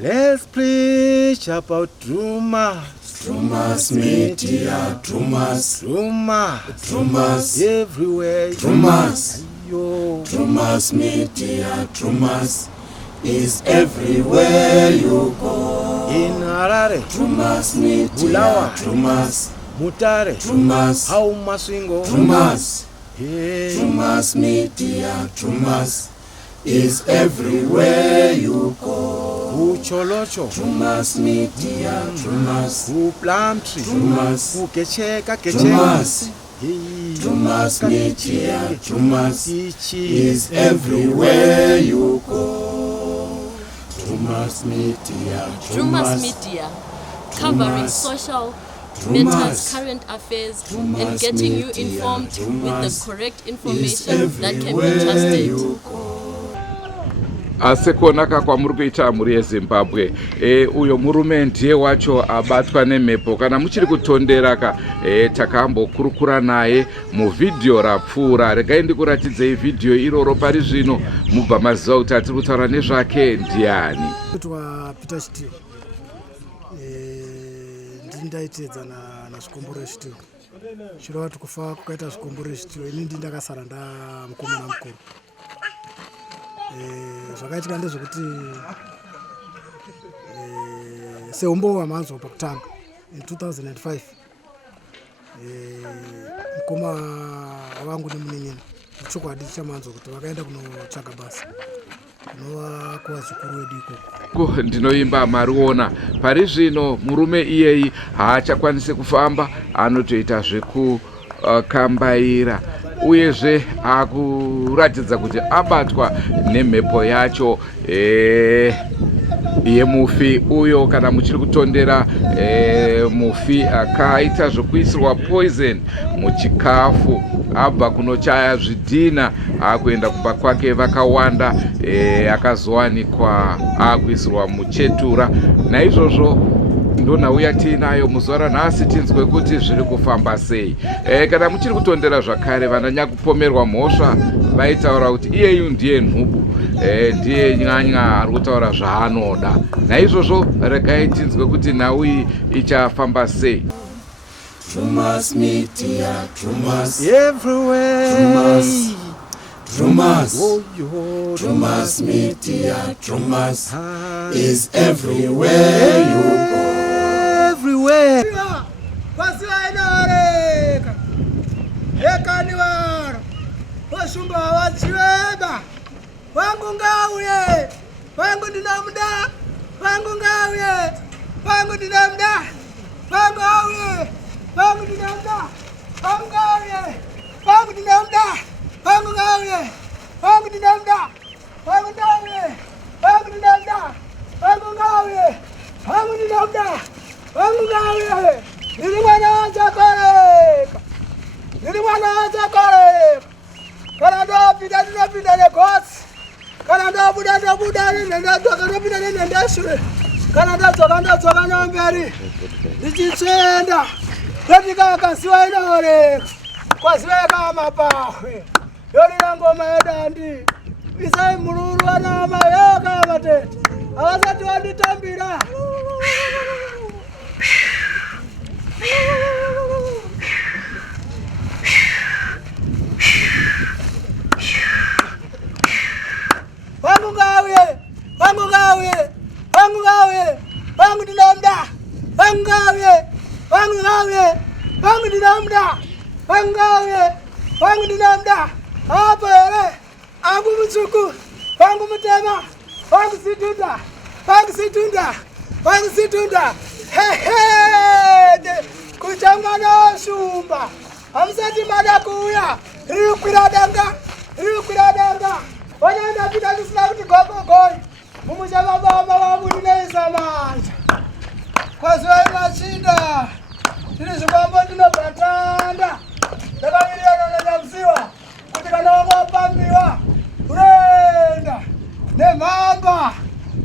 Let's preach about Trumas. Trumas media, Trumas, Trumas everywhere. Trumas, Yo. Trumas media, Trumas is everywhere you go. In Harare, Trumas media, Bulawayo, Trumas, Mutare, Trumas, Haumaswingo, Trumas, hey. Trumas media, Trumas is everywhere you go. Ucholocho, Trumas media, Trumas, Plumtree, Trumas, Kecheka, Trumas, hey. Trumas media, Trumas Tichi is everywhere you go. Trumas media, Trumas Media, covering social matters, current affairs, and getting you informed with the correct information that can be trusted. Asekonaka kwamuri kuita mhuri yeZimbabwe. Uyo murume ndiye wacho abatwa nemhepo. Kana muchiri kutondera takambokurukura naye muvhidhiyo rapfuura. Regai ndikuratidzei vhidhiyo iroro pari zvino mubva maziva kuti atiri kutaura nezvake ndiani. Kutwa Peter Still. Ndindaitedza nazvikomboro Still. Chiro watu kufa kukaita zvikomboro Still. Ini ndakasara ndamukomana mukuru. Zvakaitika ndezvekuti seumbo wamanzwa pakutanga in 2005 mukoma wangu nemunin'ina chokwadi chamanzwa kuti vakaenda kunotsvaga basa kunova kuvazukuru vedu ikoko. Ndinoimba mariona pari zvino murume iyeyi haachakwanisi kufamba, anotoita zvekukambaira uyezve akuratidza kuti abatwa nemhepo yacho yemufi uyo. Kana muchiri kutondera mufi akaita zvokuisirwa poison muchikafu, abva kunochaya zvidhina akuenda kumba kwake vakawanda, akazowanikwa akuisirwa muchetura. Naizvozvo ndonhauya tiinayo muzuva ranhasi, tinzwe kuti zviri kufamba sei. Kana muchiri kutondera zvakare, vananyakupomerwa mhosva vaitaura kuti iyeyu ndiye nhubu, ndiye nyanya ari kutaura zvaanoda. Naizvozvo regai tinzwe kuti nhau iyi ichafamba sei. Trumas media, Trumas, everywhere. Trumas, Trumas, Oh, yo. Trumas media, Trumas is everywhere you go. Everywhere. Kwasivainooreka ekaniwaro vashumba vachiveba vangu ngauye vangu ndinomuda vangu ngauye vangu ndinomuda vangu auye vangu ndinomuda vangu ngauye vangu ndinomuda vangu ngauye vangu ndinomuda vangu ngauye vangu ndinomuda vangu ngauye vangu ndinomuda vangu ngauye. Nili mwana wachakoreka, nili mwana wachakoreka. Kana ndopinda ndinopinda negosi, kana ndobuda ndobuda ndadzoka ndopinda nendeshure, kana ndadzoka nomberi ndichitsvenda ndandikakasiwa inooreka kwaziveka mapahwe yorina ngoma yedandi isai mururu vanama yoka matete avasati vanditambira. Vangu ngauye, vangu ngauye, vangu ngauye, vangu ndinomuda, vangu ngauye, vangu ngauye, vangu ndinomuda, vangu ngauye, vangu ndinomuda. Hapo here, angu mutsuku, vangu mutema, vangu situnda, vangu situnda, vangu situnda. Hehe, kuchanga noshumba, hamusati mada kuuya, riri kukwira danga, wanaenda pita tisina kuti gogogoi, mumusha mababa wangu ndinoisa manja. Kwaziwa imachinda, tiri zvikwambo ndinobvatanda, ndakamirira nanyamusiwa, kuti kana wangu wapambiwa, unoenda nemhamba,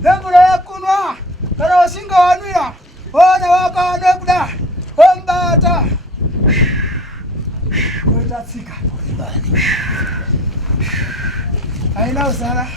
nemvura yekunwa, kana ushinga wanwira, ona wakanekuda, wombata. Kuita tsika. Haina uzara.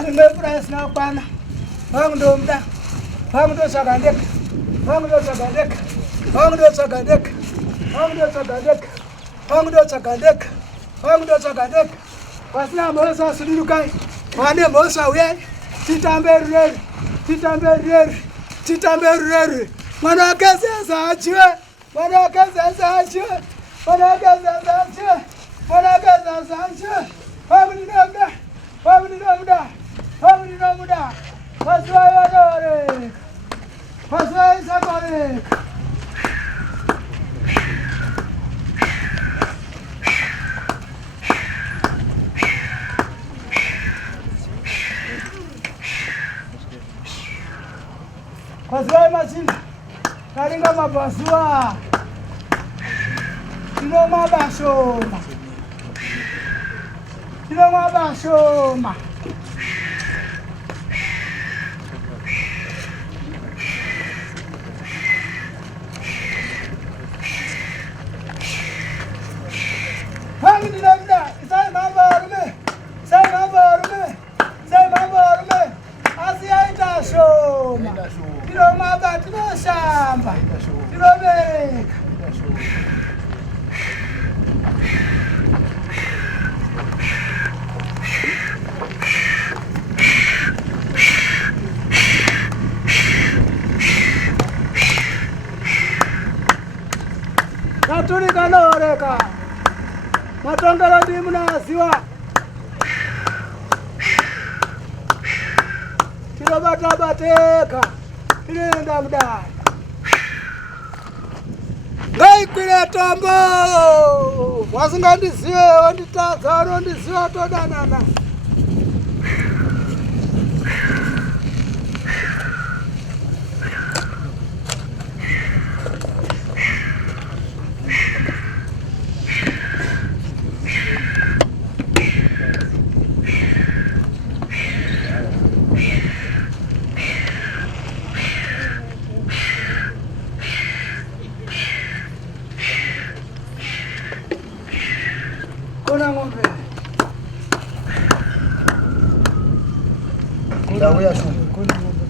Ani price na pana. Wangu ndo mda. Wangu ndo sagandeka. Wangu ndo sagandeka. Wangu ndo sagandeka. Wangu ndo sagandeka. Wangu ndo sagandeka. Wangu ndo sagandeka. Wasina mosa sudukai. Wane mosa uye. Titambe rere. Titambe rere. Titambe rere. Mwana kesa achiwe. Mwana kesa achiwe. Mwana kesa achiwe. Mwana kesa achiwe. Wangu ndo mda. Wangu ndo mda. Wangu ndo mda. Paswa yore. Paswa isakore. Paswa machini. Karinga mapaswa. Tino mabashoma. Tino mabashoma. Katurika loreka. Matongera ndimu na ziwa. Bateka. Tilenda mdai. Ngai kwile tombo. Wasingandiziwe wanditadza wanondiziwa todanana. Kuna ng'ombe. Ndawe shume. Kuna ng'ombe.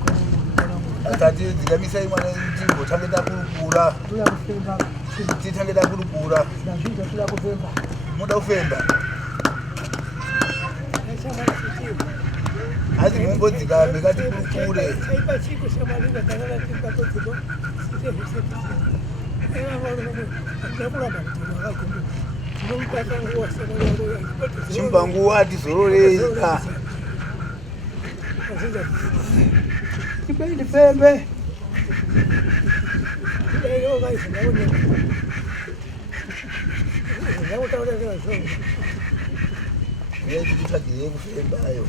Atati zikamisa imwana nzimbo tangenda kurukura. Tuya kufemba. Titangenda kurukura. Ndazvika tuya kufemba. Muda kufemba. Hazi mumbo dzikambe kati kurukure. Chaipa chiko shamalinga kanala timpato dziko. Chimbangu atizororeka. Kipindi pembe. Yeye kutagire kufembayo.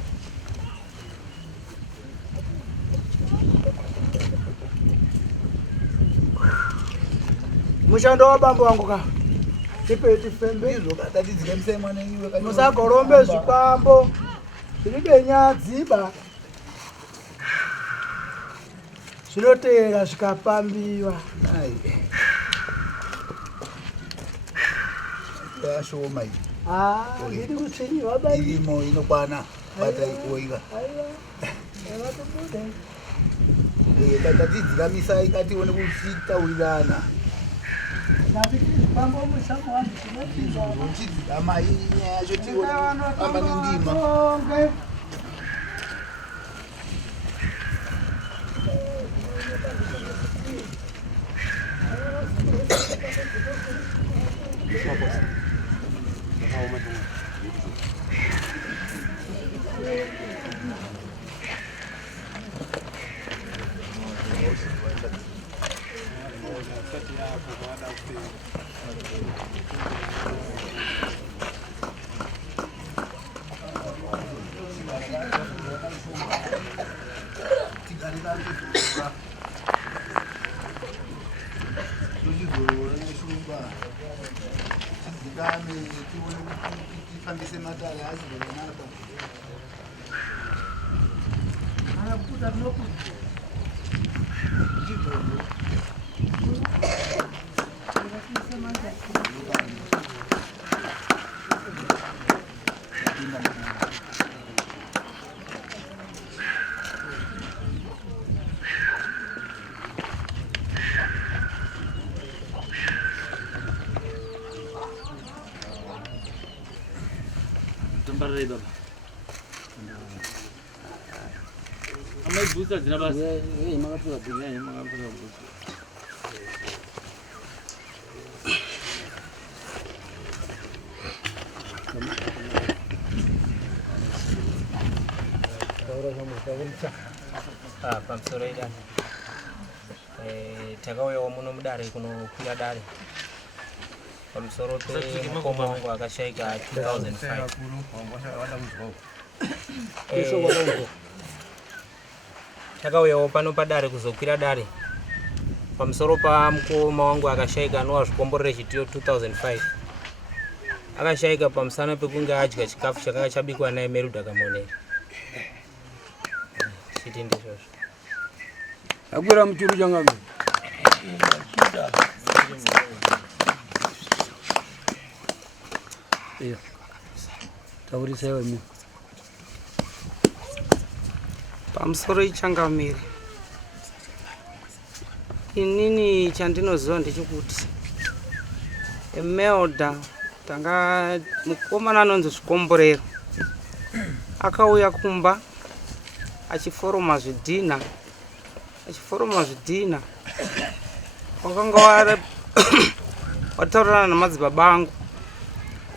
Mushando wa bambo wangu ka. Tipeti fembe. Izo katati zikamisa imwana iwe kanyo. Musagorombe zvikwambo. Zviribe nyadziba. Zvinotera zvikapambiwa. Ai. Yashoma iyi. Ndiri kutsinyi wabai. Irimo inokwana bata ikoika. Aiwa. Yavatobuda. Katati zikamisa ikati one kusitaurirana. Bambo mushamu wangu chinotiza. Nchidzi amai yacho tione amba nendima. pamusoro idani takauyawo muno mudare kunokwira dare pamusoro pemukoma wangu akashaika 2005. Takauyawo pano padare kuzokwira dare pamusoro pamukoma wangu akashaika anowa zvikomborere chitiyo 2005. Akashaika pamusana pekunge adya chikafu chakanga chabikwa naye Meruda Kamonera. Chiti ndizvozvo. Akwira muchuru changami. Iyo. Taurisa iwe mi. Pamusoro ichangamire. Inini chandinoziva ndechekuti Meruda tanga mukomana anonzi Zvikomborero akauya kumba achiforoma zvidhina wakanga wataurana namadzibaba angu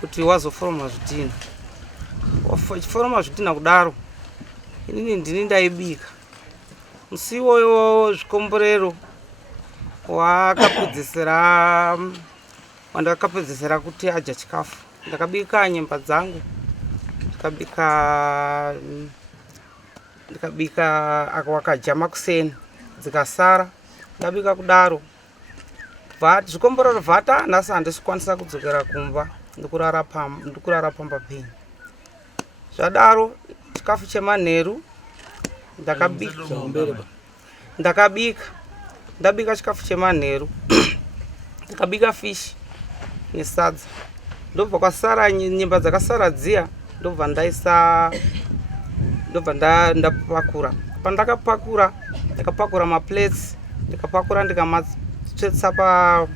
kuti wazoforoma zvidhina. Wachiforoma zvidhina kudaro inini ndini ndaibika musi iwoyo Zvikomborero wandakapedzesera kuti adya chikafu. Ndakabika nyemba dzangu, ndikabika akawakadya makuseni dzikasara ndabika kudaro. Zvikomborero vhata nhasi handisi kukwanisa kudzokera kumba ndikurara pamba penyu. Zvadaro chikafu chemanheru ndabika chikafu chemanheru ndikabika fishi nesadza. Ndobva kwasara nyemba dzakasara dziya ndobva ndapakura. Pandakapakura ndakapakura maplates ndikapakura ndikamatsvetsa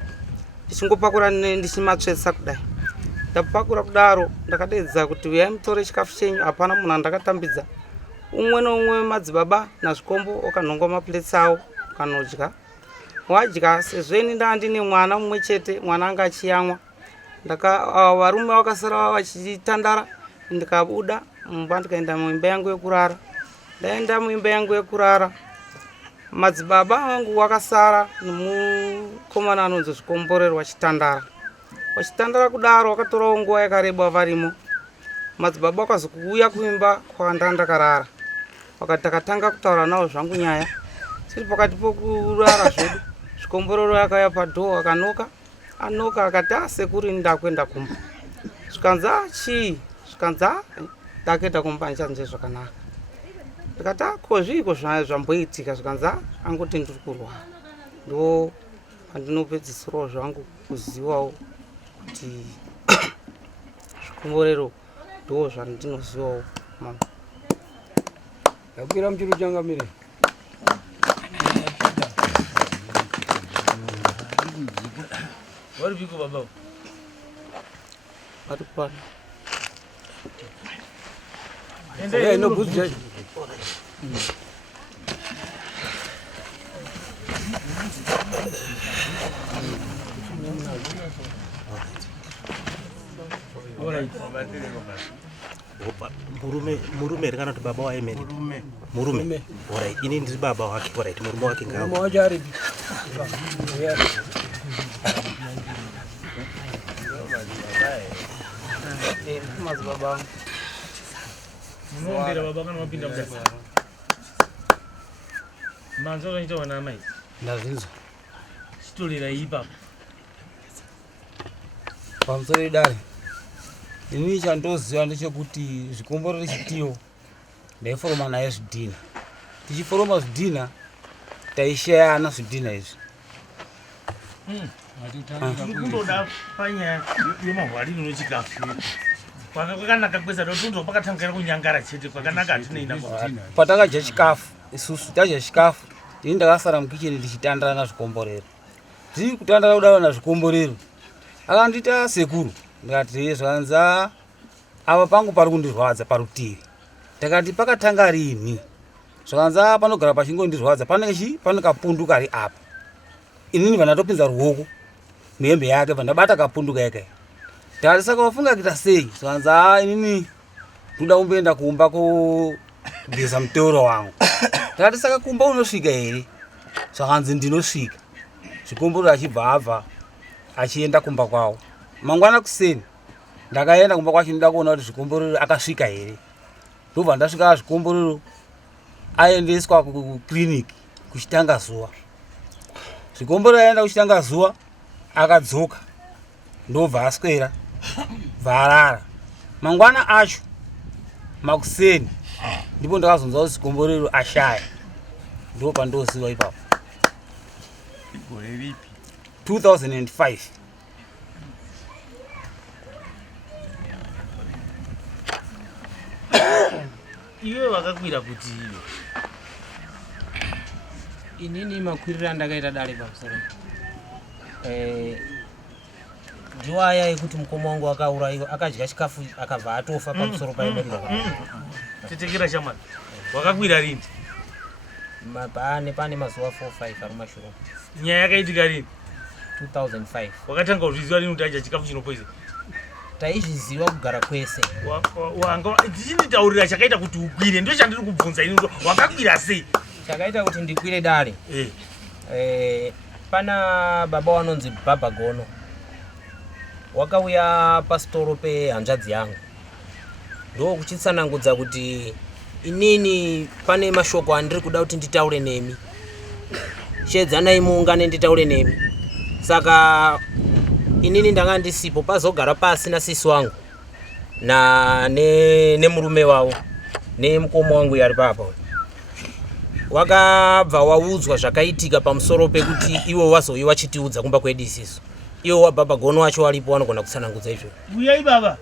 ndichingopakura ndichimatsvetsa kudai. Ndapakura kudaro ndakadedza kuti uyai mutore chikafu chenyu. Hapana munhu andakatambidza. Umwe neumwe madzibaba naZvikombo wakanhonga maplates awo kanodya. Wadya sezveni ndandine mwana mumwe chete, mwana anga achiyamwa. Varume vakasara vachitandara ndikabuda mumba ndikaenda muimba yangu yekurara. Ndaenda muimba yangu yekurara madzibaba vangu wakasara nemukomana anonzi Zvikomborero wachitandara kudaro. Wakatorawo nguva yakareba varimo. Madzibaba wakazokuuya kuimba kwanda ndakarara. Wakati takatanga kutaura nawo zvangu nyaya. Tiri pakati pokurara zvedu Zvikomborero yakauya padhoo anoka akati sekuru ndakwenda kumba. Zvikanza chii? Zvikanza ndakuenda kumba handichanzwe zvakanaka. Ndikati ko zviiko zvamboitika? Zvikanza angoti ndiri kurwara. Ndo pandinopedzisirawo zvangu kuzivawo kuti Zvikomborero ndo zvandinozivawo mama. Akwira muchuru changamire. Vari viko baba? Vari pano. No good judge. Murume kana kuti baba waemene. Murume. Alright, ini ndiri baba wake. Alright, murume wake ngawo. Murume wacho ari. Madzibaba munombera baba kana wapinda mudasi manzo unoita wana mai ndazvinzwa chitorera ipapo pamusoro idare. Inini chandoziva ndechekuti Zvikomborero chitiyo ndaiforoma naye zvidhina. Tichiforoma zvidhina taishayana zvidhina izvi. kundoda panyaya yemahwariro nechikafu kwakanaka kweza ndotunzwa pakatangira kunyangara chete kwakanaka hatinei patakadya chikafu isusu tadya chikafu ini ndakasara mukicheni ndichitandara naZvikomborero. Tiri kutandara kudaro naZvikomborero akandiita sekuru. Ndikati zvanza apa pangu pari kundirwadza parutivi. Ndakati pakatanga rini zvakanza panogara pachingondizwadza pane kapundu kari apa. Inini vanatopinza ruoko muhembe yake vandabata kapundu keke. Tari saka wafunga kita sei. Zvakanza inini ndoda kumboenda kumba kugeza mutoro wangu. Tari saka kumba unosvika here. Zvakanzi ndinosvika. Zvikomboro achibva achienda kumba kwawo. Mangwana kuseni ndakaenda kumba kwacho ndoda kuona kuti zvikomboro akasvika here. Ndobva ndasvika zvikomboro aendeswa kukiriniki kuchitanga zuva. Zvikomboro aenda kuchitanga zuva akadzoka ndobva aswera varara. Mangwana acho makuseni ndipo ndakazonzwa kuti zvikomboro ashaya. Ndopa ndoziva ipapo 2005. Iwe wakakwira kuti inini makwirira ndakaita dare pamusoro ndiwaya yekuti mukoma wangu akauraiwa akadya chikafu akabva atofa pamusoro paimba. tetekera chamwana wakakwira rini? Pane mazuva 4-5 ari mashure. Nyaya yakaitika rini? 2005. Wakatanga kuzviziva rini kuti adya chikafu chinopoisa? Taizviziva kugara kwese. Tichinditaurira chakaita kuti ukwire ndio chandiri kubvunza ini. Wakakwira sei? Chakaita kuti ndikwire dare. Pana baba wanonzi Baba Gono. Wakauya pastoro pehanzvadzi yangu. Ndo kuchitsanangudza kuti inini pane mashoko andiri kuda kuti nditaure nemi. Shedzanai muungane nditaure nemi. Saka inini ndanga ndisipo pazogara pasi nasisi wangu nemurume wavo nemukoma wangu yari papo. Wakabva waudzwa zvakaitika pamusoro pekuti iwo wazoiwa chitiudza kumba kwedu isiso. Iwo waBaba Gono wacho walipo wanogona kutsanangudza izvo. Uyai baba.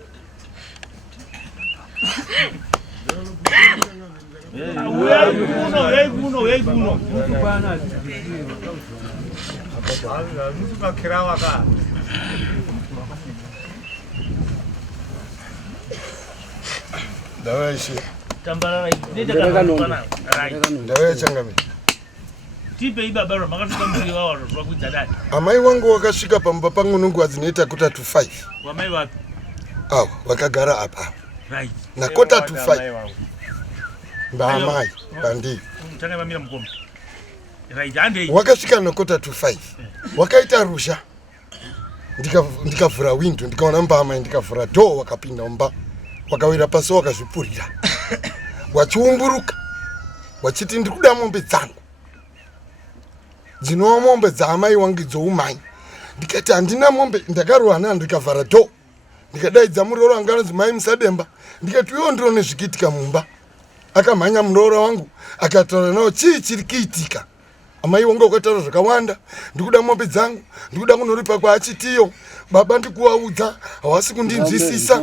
Uyai kuno. Ndawaishi. Tambarara Ndawaya changami. Tipe ibaba makasvika muri wao zvakuita dai. Amai wangu wakasvika pamba pangu nungu dzinoita kuta to 5. Wamai wapi? Wakagara apa. Right. Na kota to 5. Mbamai bandi. Mtanga mamira mkomo. Right ande. Wakasvika na kota to 5. Wakaita rusha. Ndikavhura window ndikaona mbamai ndikavhura door wakapinda mumba. Wakawira pasi wakazvipurira. Wachiumburuka. Wachiti ndikuda mombe dzangu. Dzinowa mombe dzamai wangu dzoumai. Ndikati handina mombe ndakarohana ndikavhara door. Ndikadaidza muroro wanga anonzi mai Musademba. Ndikati iwo ndione zvikiitika mumba. Akamhanya muroro wangu akataura nawo chiri kuitika. Amai wangu wakataura zvakawanda. Ndikuda mombe dzangu. Ndikuda kunoripa kwaachitiyo. Baba ndikuvaudza havasi kundinzwisisa.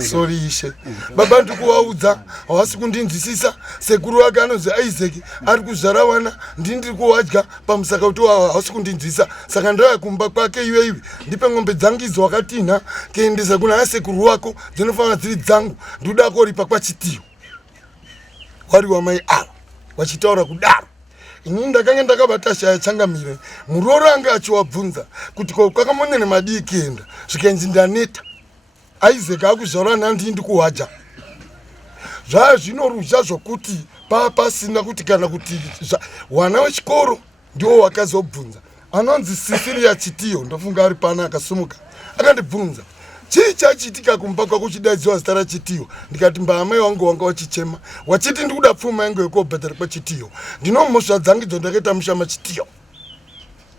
Sorry ishe. Baba ndikuvaudza havasi kundinzwisisa. Sekuru wake anonzi Isaac ari kuzvara wana ndiri kuwadya pamusaka kuti havasi kundinzwisisa. Saka ndauya kumba kwake iwe ndipe ng'ombe dzangu idzo wakatinha kuendesa kuna sekuru wako dzinofanira dziri dzangu. Ndikuda kuripa kwachitiyo. Wari wamai ava wachitaura kudaro. Ini ndakanga ndakabata shaya changamire. Muroro anga achiwabvunza kuti kwakamonene madii kuenda. Zvikenzi ndaneta. Isaac akuzvara nandi ndikuwadya. Zvinorusha zvokuti pasina kuti kana kuti wana wechikoro ndiwo wakazobvunza. Anonzi Sisilia Chitiyo ndofunga ari pana akasumuka. Akandibvunza. Chii chachitika kumba kwako chidaidziwa zita raChitiyo? Ndikati mbamai wangu wanga wachichema. Wachiti ndikuda pfuma yangu yekobhadhara kwaChitiyo. Ndinomhosva dzangu idzo ndakaita mushama Chitiyo.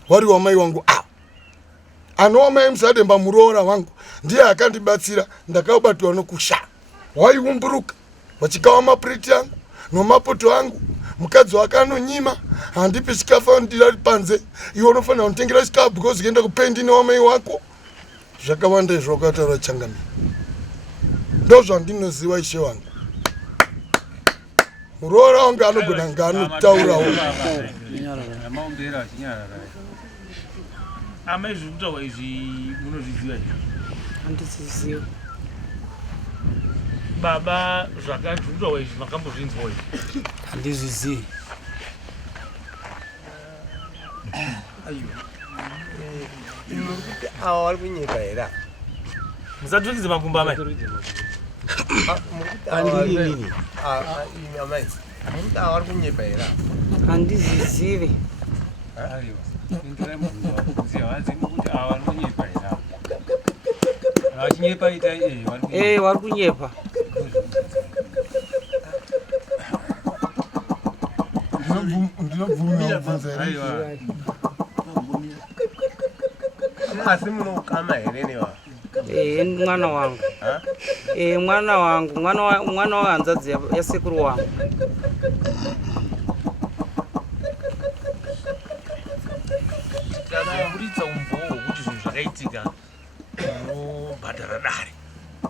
Wari wamai wangu anowa mai Musademba muroora wangu ndiye akandibatsira ndakabatwa nokusha. Waiumburuka wachikawa mapuriti yangu nomapoto angu. Mukadzi wake anonyima handipi chikafu ndiri panze. Iwe unofanira kunditengera chikafu because ukaenda kupendi newamai wako. Zvakawanda izvo wakataura changami. Ndo zvandinoziva ishe wangu. Muroora wangu anogona nganotaurawo. Amai zvekutaura izvi munozviziva here? Handizvizivi. baba zvakadhurwa izvi makambozvinzwa izvi handizvizivi. Kuti awa vari kunyika here musaturikidze makumbo amai amai kuti awa vari kunyika here handizvizivi. Vari kunyepa. Ndinobvumira kubvunza asi munokama here newa Mwana wangu. Mwana wangu. Mwana wahanzadzi yasekuru wangu. takaburitsa umboo hwekuti zvinhu zvakaitika unobhadhara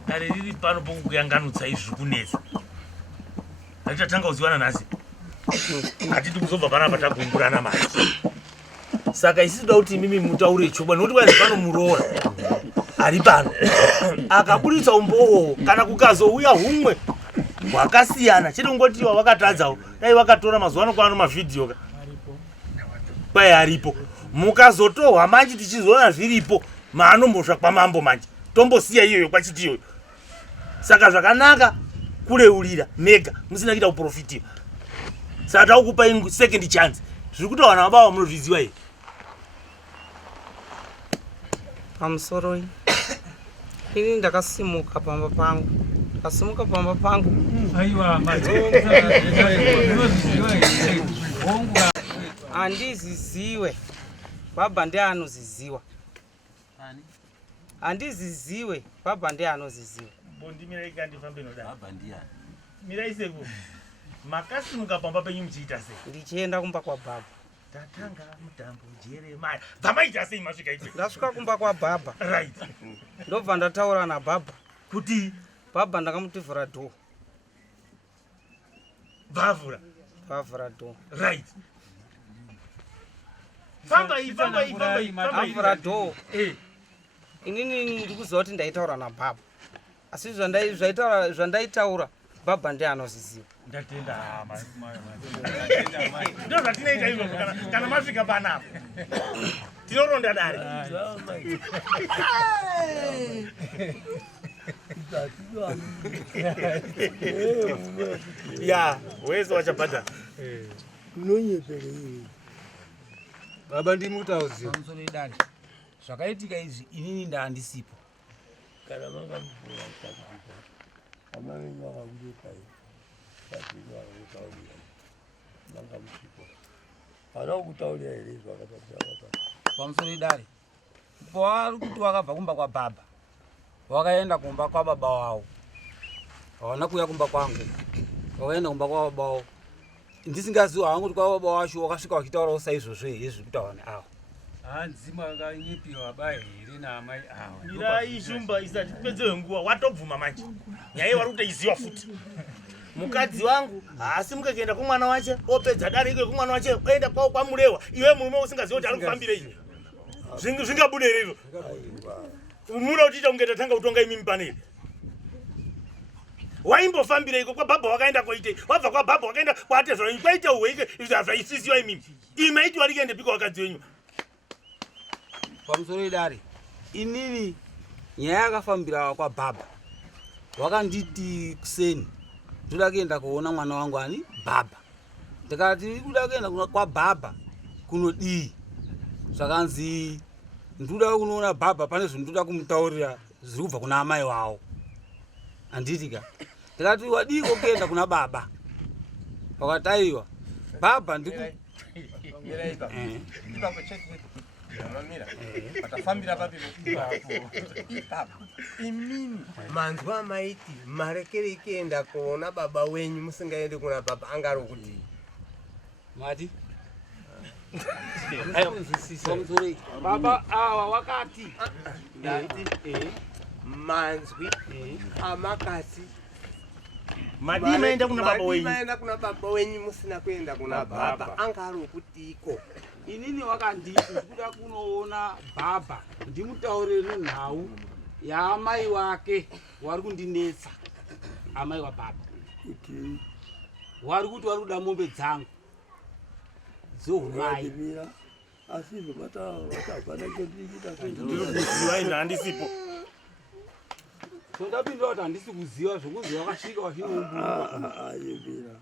dare riri pano pokukuyanganutsa izvi zviri kunetsa hatitatanga kuziwana nhasi hatiti kuzobva panapa tagumburana mari saka isi toda kuti imimi mutaure chobwa nokuti kwanzi pano muroora ari pano akaburitsa umboo kana kukazouya humwe hwakasiyana chete kungoti wavakatadzawo dai vakatora mazuva ano kwano mavhidhiyo kwai aripo mukazotohwa manje tichizoona zviripo maanombosva kwamambo manje tombosiya iyoyo kwachiti iyoyo saka zvakanaka kureurira mega musina kuita kuprofitiwa saka taukupai second chance zviri kuti vana vabava munozviziva here pamusoro ini ndakasimuka pamba pangu handiziziwe baba ndeanoziziwa handiziziwe baba ndeanoziziwa bondimirai kandifambe nodai miraiseko makasimuka pamba penyu muchiita sei ndichienda kumba kwababa tatanga mutambo jeremaya dzamaita sei masvika ite ndasvika kumba kwababa right ndobva ndataura nababa kuti baba ndakamutivhura dhoo bvavhura dhoo right fambai avhura dhoo inini ndikuziva kuti ndaitaura nababa asi zvandaitaura baba ndeanoziziva ndatenda ndo zvatinoita izvozvo kana masvika panapa tinoronda dare ya wese wachabhadhara unonyeperei baba ndimutauziva pamusoro edare zvakaitika izvi inini ndaandisipo kana makamvura amanenge vakakurekai vaakutaurira vangamusipo hana kutaurira here zvakataaa pamusoro edare pavari kuti wakabva kumba kwababa wakaenda kumba kwababa wavo hawana kuuya kumba kwangu wakaenda kumba kwababa wavo ndisingaziva hangu kuti kwababa wacho wakasvika wachitaurawo saizvozvo here zviri kutaura neavo hanzi makanyipiwa ba here naamai avo mirai shumba isati tipedzewe nguva watobvuma manje nyaya wari kutoiziva futi mukadzi wangu haasimuke kuenda kumwana wache opedza dare iko kumwana wache oenda kwao kwamurewa iwe murume usingaziva kuti ari kufambirei zvingabude riro muda kutiita kunge tatanga kutonga imimi paneri waimbofambireiko kwabhabha wakaenda koitei wabva kwabhabha wakaenda kwatezva kwaita uweike zvaisisiwa imimi imaiti wari kuende pika wakadzi wenyu pamusoro edare inini nyaya yakafambira kwabhabha wakanditi kuseni ndoda kuenda kuona mwana wangu ani bhabha ndikati kuda kuenda kwabhabha kunodii zvakanzi ndoda kunoona bhabha pane zvindoda kumutaurira zviri kubva kuna amai wavo handitika ndikati wadiko kuenda kuna baba wakataiwa bhabha ndiku vatafambira imini manzwa maiti marekere ikuenda kuona baba wenyu musingaende kuna baba angari kuti mati baba awa wakati manzwi amakati madimaenda kuna baba wenyu musina kuenda kuna baba angari kutiko inini wakanditi ndikuda kunoona bhabha ndimutaurire nenhau yaamai wake wari kundinetsa amai wa baba wari kuti wari kuda mombe dzangu dzoumai asi zvomatavana ndikuziva ina handisipo tondapindira kuti handisi kuziva zvokuziva wakasvika wachinoumbuayembera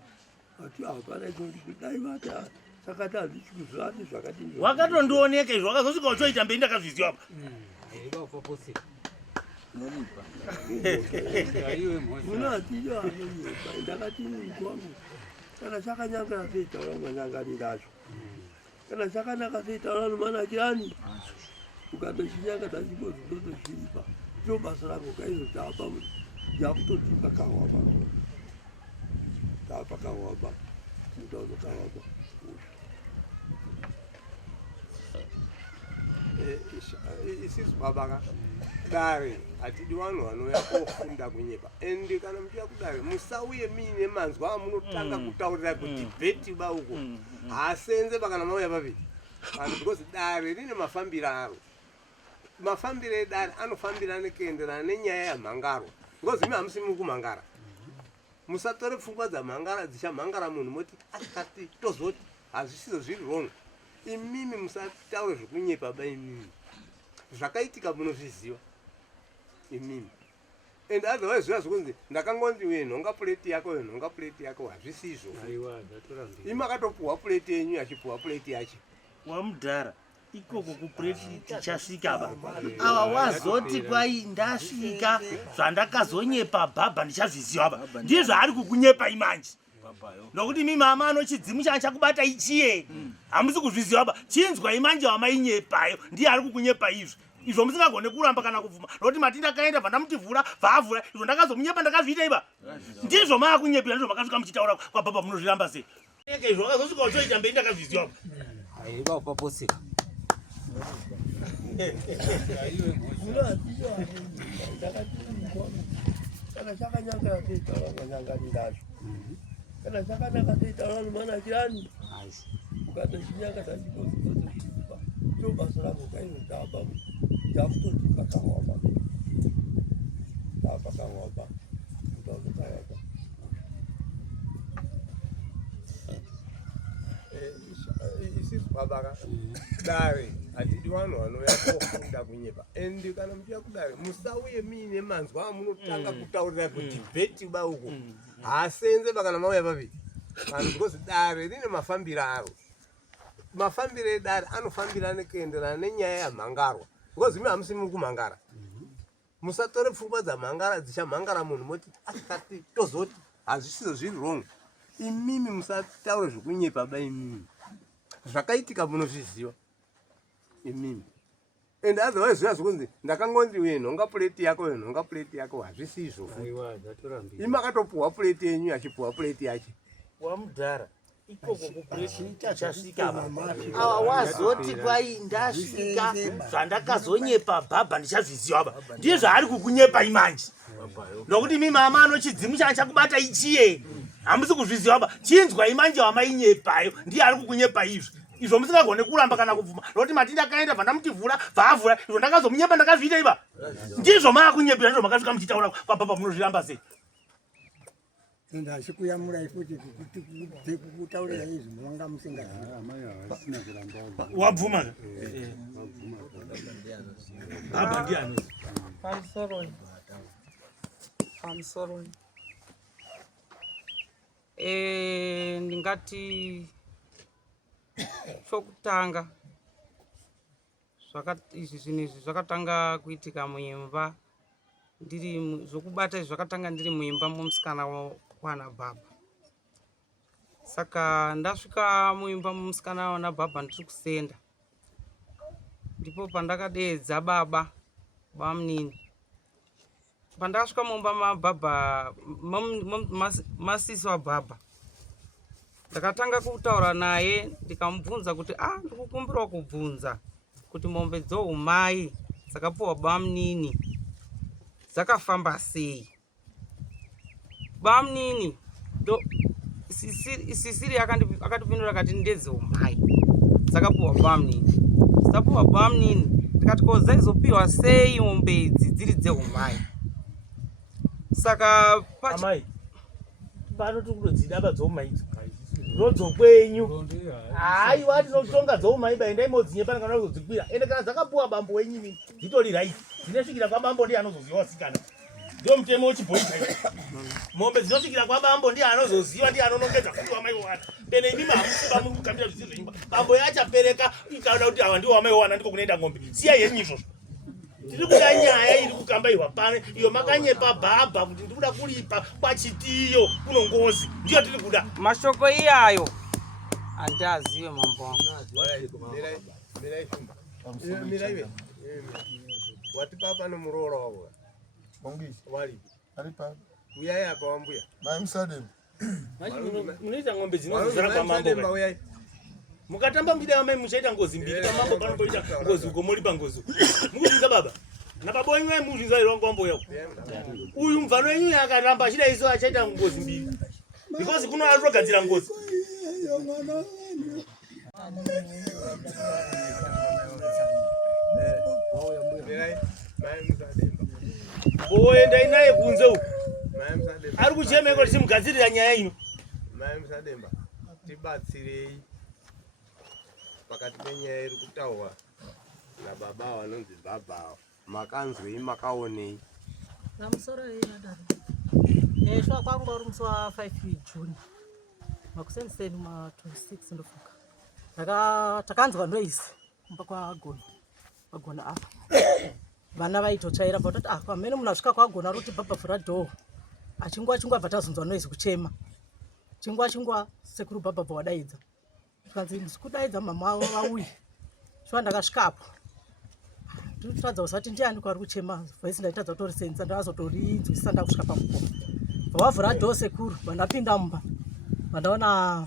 ati hapana kudai vata saka tandisi kuziva ati zvakadini wakatondioneka izvo wakazosvika uchoita mberi ndakazviziva pa ivapaposika munatiyo anoyepa ndakati muntu wangu kana chakanyangara sei taura manyangariracho kana chakanaka sei taura nomanakirani ukandochinyaga tachibozvidotozviripa ndo basa rako kaizotapa yakutotipa kawaba tapa kawaba mutauro kawaba isisu babaka dare hatidi vanhu vanouya kofunda kunyepa ende kana muchiya kudare musauye muine manzwa amunotanga kutaurira kuti bheti bauko haasenze pakana mauya paviri vanhu because dare rine mafambiro aro mafambiro edare anofambirana kuenderana nenyaya yamhangarwa because imi hamusi muri kumhangara musatore pfungwa dzamhangara dzichamhangara munhu moti akati tozoti hazvisizo zviri wrong imimi musataure zvekunyepa ba imimi zvakaitika munozviziva imimi and otherwise zviya zvokunzi ndakangonzi wenhonga pureti yako wenhonga pureti yako hazvisizvo imi akatopuhwa pureti yenyu achipuhwa pureti yacho wamudhara ikoko kupureti tichasvika ba ava wazoti kwai ndasvika zvandakazonyepa bhabha ndichazviziva ba ndizvo ari kukunyepa imanje nokuti mimi mama anochidzimu changa chakubata ichiye hamusi kuzviziva ba chinzwa imanje wamainyepayo ndiye ari kukunyepa izvo musingagone kuramba kana kubvuma nokuti matinda akaenda bvandamutivhura bvaavhura izvo ndakazomunyepa ndakazviita iba ndizvo maakunyepira ndizvo makasvika muchitaura kwababa munozviramba sei izvo wakazosvika uchoita mberi ndakazviziva ba aiva paposika kana chakanyangara sei taura manyangariracho kana chakanaka sei taura nomanakirani ukandochinyaga tachibozvidotozviripa ndo basa rako kaizotapa yakutotipa kawaba tapa kawaba mutauro kawaba isisu babaka dare hatidi vanhu vanouya kofunda kunyepa ende kana muchiya kudare musauye muine manzwa amunotanga kutaurira kuti bheti bauko haasenze pakana mauya paviri vanhu because dare rine mafambiro aro mafambiro edare anofambirana kuenderana nenyaya yamhangarwa because imi hamusi muri kumhangara musatore pfungwa dzamhangara dzichamhangara munhu moti akati tozoti hazvisizo zviri wrong imimi musataure zvekunyepa ba imimi zvakaitika munozviziva imimi and otherwise zviya zvokunzi ndakangonzi wenhonga pureti yako wenhonga pureti yako hazvisizvo imi akatopuhwa pureti yenyu achipuhwa pureti yacho wamudhara ikoko kupureti tichasvika ba ava wazoti kwai ndasvika zvandakazonyepa bhabha ndichazviziva ba ndizvo ari kukunyepa imanje nokuti mimi mama anochidzimu changa chakubata ichiye hamusi kuzviziva ba chinzwa imanje wamainyepayo ndiye ari kukunyepa izvo musingagone kuramba kana kubvuma nokuti matinda akaenda bvandamutivhura bvaavhura izvo ndakazomunyepa ndakazviita iba ndizvo maakunyepira ndizvo makasvika muchitaura kwababa munozviramba sei ende achikuyamurai futi kutaurira izvi munonga musingaziva wabvuma baba ndiani pamusoroi ndingati chokutanga izvi zvinhu izvi zvakatanga kuitika muimba ndiri zvokubata izvi zvakatanga ndiri muimba momusikana wana bhabha saka ndasvika muimba momusikana wana bhabha ndiri kusenda ndipo pandakadeedza baba bamunini pandakasvika mumba mabhabha masisi wabhabha ndakatanga kutaura naye ndikamubvunza kuti ndikukumbirawo kubvunza kuti mombe dzoumai dzakapuhwa bamunini dzakafamba sei bamunini sisiri akatipindura akati ndedzeumai dzakapuhwa bamunini dzapuhwa bamunini ndikati ko dzaizopiwa sei mombe idzi dziri dzeumai Saka amai pano tikutodzida badzoma idzi rodzo kwenyu hayi wati nokutonga dzoumaiba endai modzinye pane kana kuzodzikwira ende kana dzakapuwa bambo wenyini dzitori right dzinosvikira kwabambo ndiye anozoziva wasikana ndio mutemo wechibhoita mombe dzinosvikira kwabambo ndiye anozoziva ndiye anonongedza kuti wamai wana pene imimi hamusiba muri kukambira zvisiri zvenyumba bambo yachapereka ikaona kuti awa ndiwo wamai wana ndiko kunoenda ng'ombe siya yenyu izvozvo tiri kuda nyaya iri kukambairwa pano iyo makanyepa bhabha kuti ndikuda kulipa kwachitiyo kuno ngozi ndiyo tiri kuda mashoko iyayo andazive mambo wangu Mirai watipa pano muroro wavo wali aripa uyaya apa wambuya maimsadem munoita ng'ombe dzinozozara kwamambo mukatamba muchida amai muchaita ngozi mbiri kwamambo panomboita ngozi uko muri pangozi mukuzvinza baba nababonyu vai muzvinza iri wangwambo yako uyu mubvano wenyu yakaramba achida iso achaita ngozi mbiri because kuno atogadzira ngozi oendai naye kunze uku ari kuchemeko tichimugadzirira nyaya ino mai musademba tibatsirei pakati penyaya iri kutaurwa nababa vanonzi bhabha makanzwei makaonei namusoro yadaro shwa kwangu uri musi wa 5 June makuseniseni ma 26 ndofuka takanzwa noise kumba kwagona apa vana vaitotsvaira bva toti pamene munhu asvika kwagona ruti bhabha vhura dhoo achingwa bva tazonzwa noise kuchema chingwa sekuru bhabha bva wadaidza tikanzi musikudaidza mama vauyi shwa ndakasvikapo totadza usati ndiani kwari kuchema voisi ndaitadza kutorisenza ndavazotorinzwisisa ndakusvika pamukoma vavavhura dhoo sekuru vandapinda mumba vandaona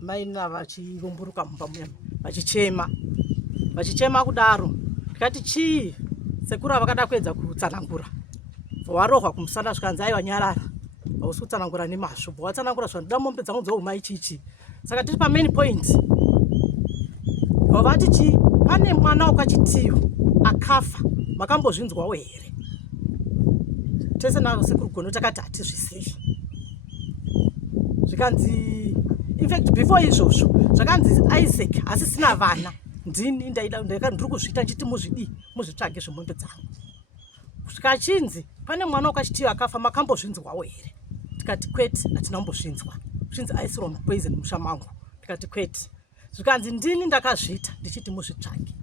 maina vachirumburuka mumba muya vachichema kudaro tikati chii sekuru avakada kuedza kutsanangura varohwa kumusana zvikanzi aiwa nyarara hausi kutsanangura nemazvo bvawatsanangura zvandoda mombe dzangu dzouma ichichi saka tiri pamain point vavati chii pane mwana wakachitiyo akafa makambozvinzwawo here tese nasekuru gono takati hatizvisivi zvikanzi infact before izvozvo zvakanzi Isaac asisina vana ndini ndiri kuzviita nchiti muzvitsvage zvemombe dzangu zvikachinzi pane mwana wakachitiyo akafa makambozvinzwawo here tikati kwete hatina kumbozvinzwa zvinzi aisirwa mupoison musha mangu tikati kwete zvikanzi ndini ndakazviita ndichiti muzvitsvage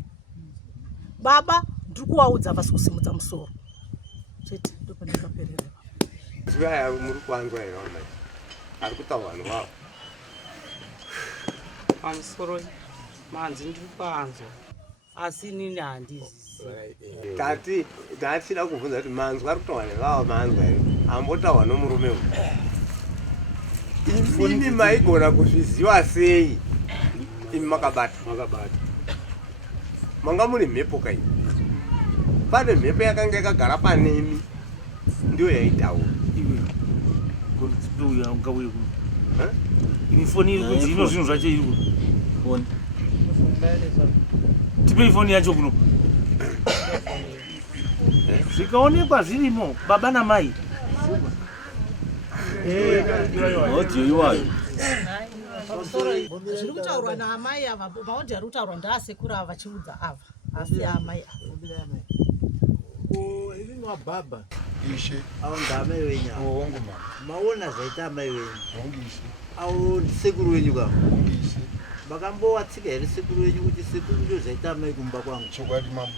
baba ndiri kuvaudza vasi kusimudza musoro chete ndopanikaperereva zvaya muri kuanzwa here amai ari kutaurwa nevavo pamusoro manzi ndiri kuanzwa asi inini handizizi tatida kubvunza kuti manzwa ari kutaurwa nevavo manzwa here ambotaurwa nomurume uyu imimi maigona kuzviziva sei imi makabata manga muri mhepo kai pane mhepo yakanga yakagara panemi ndiyo yaitaura ini foni iri kunzi ino zvinhu zvacho iri kuno tipei foni yacho kuno zvikaonekwa zvirimo baba namai zviri kutaurwa naamai ava maodhi ari kutaurwa ndaasekuru ava vachiudza ava asi amai ivini wabhabha avo ndaamai wenyu maona zvaita amai wenyu avo ndisekuru wenyu kavo makambowatsika here sekuru wenyu kuti sekuru ndio zvaita amai kumba kwangu chokwadi mama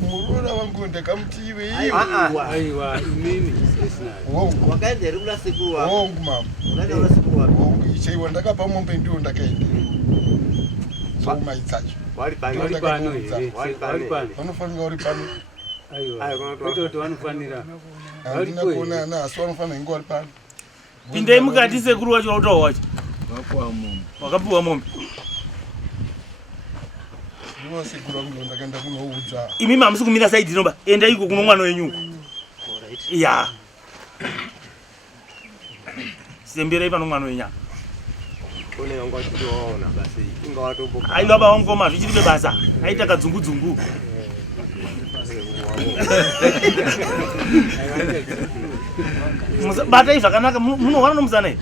murora wangu ndakamutive aiwa imini wakaenda here kuna sekuru wako wongu mama unaenda kuna sekuru wako wongu ichaiwa ndakapa mombe ndiwo ndakaenda zvomaitsacho vanofanira uri pano kuti vanofanira handina kuona ana asi vanofanira inge vari pano pindei mukati sekuru wacho wautawa wacho wakapiwa mombe ivo sekuru wangu ndakaenda kunoudza imimi hamusi kumira saidi inoba enda iko kuno mwana wenyu ya semberei pano mwana wenya aiwa bawangoma zvichiri bebasa aita kadzungu-dzungu batai zvakanaka munowana nomusana here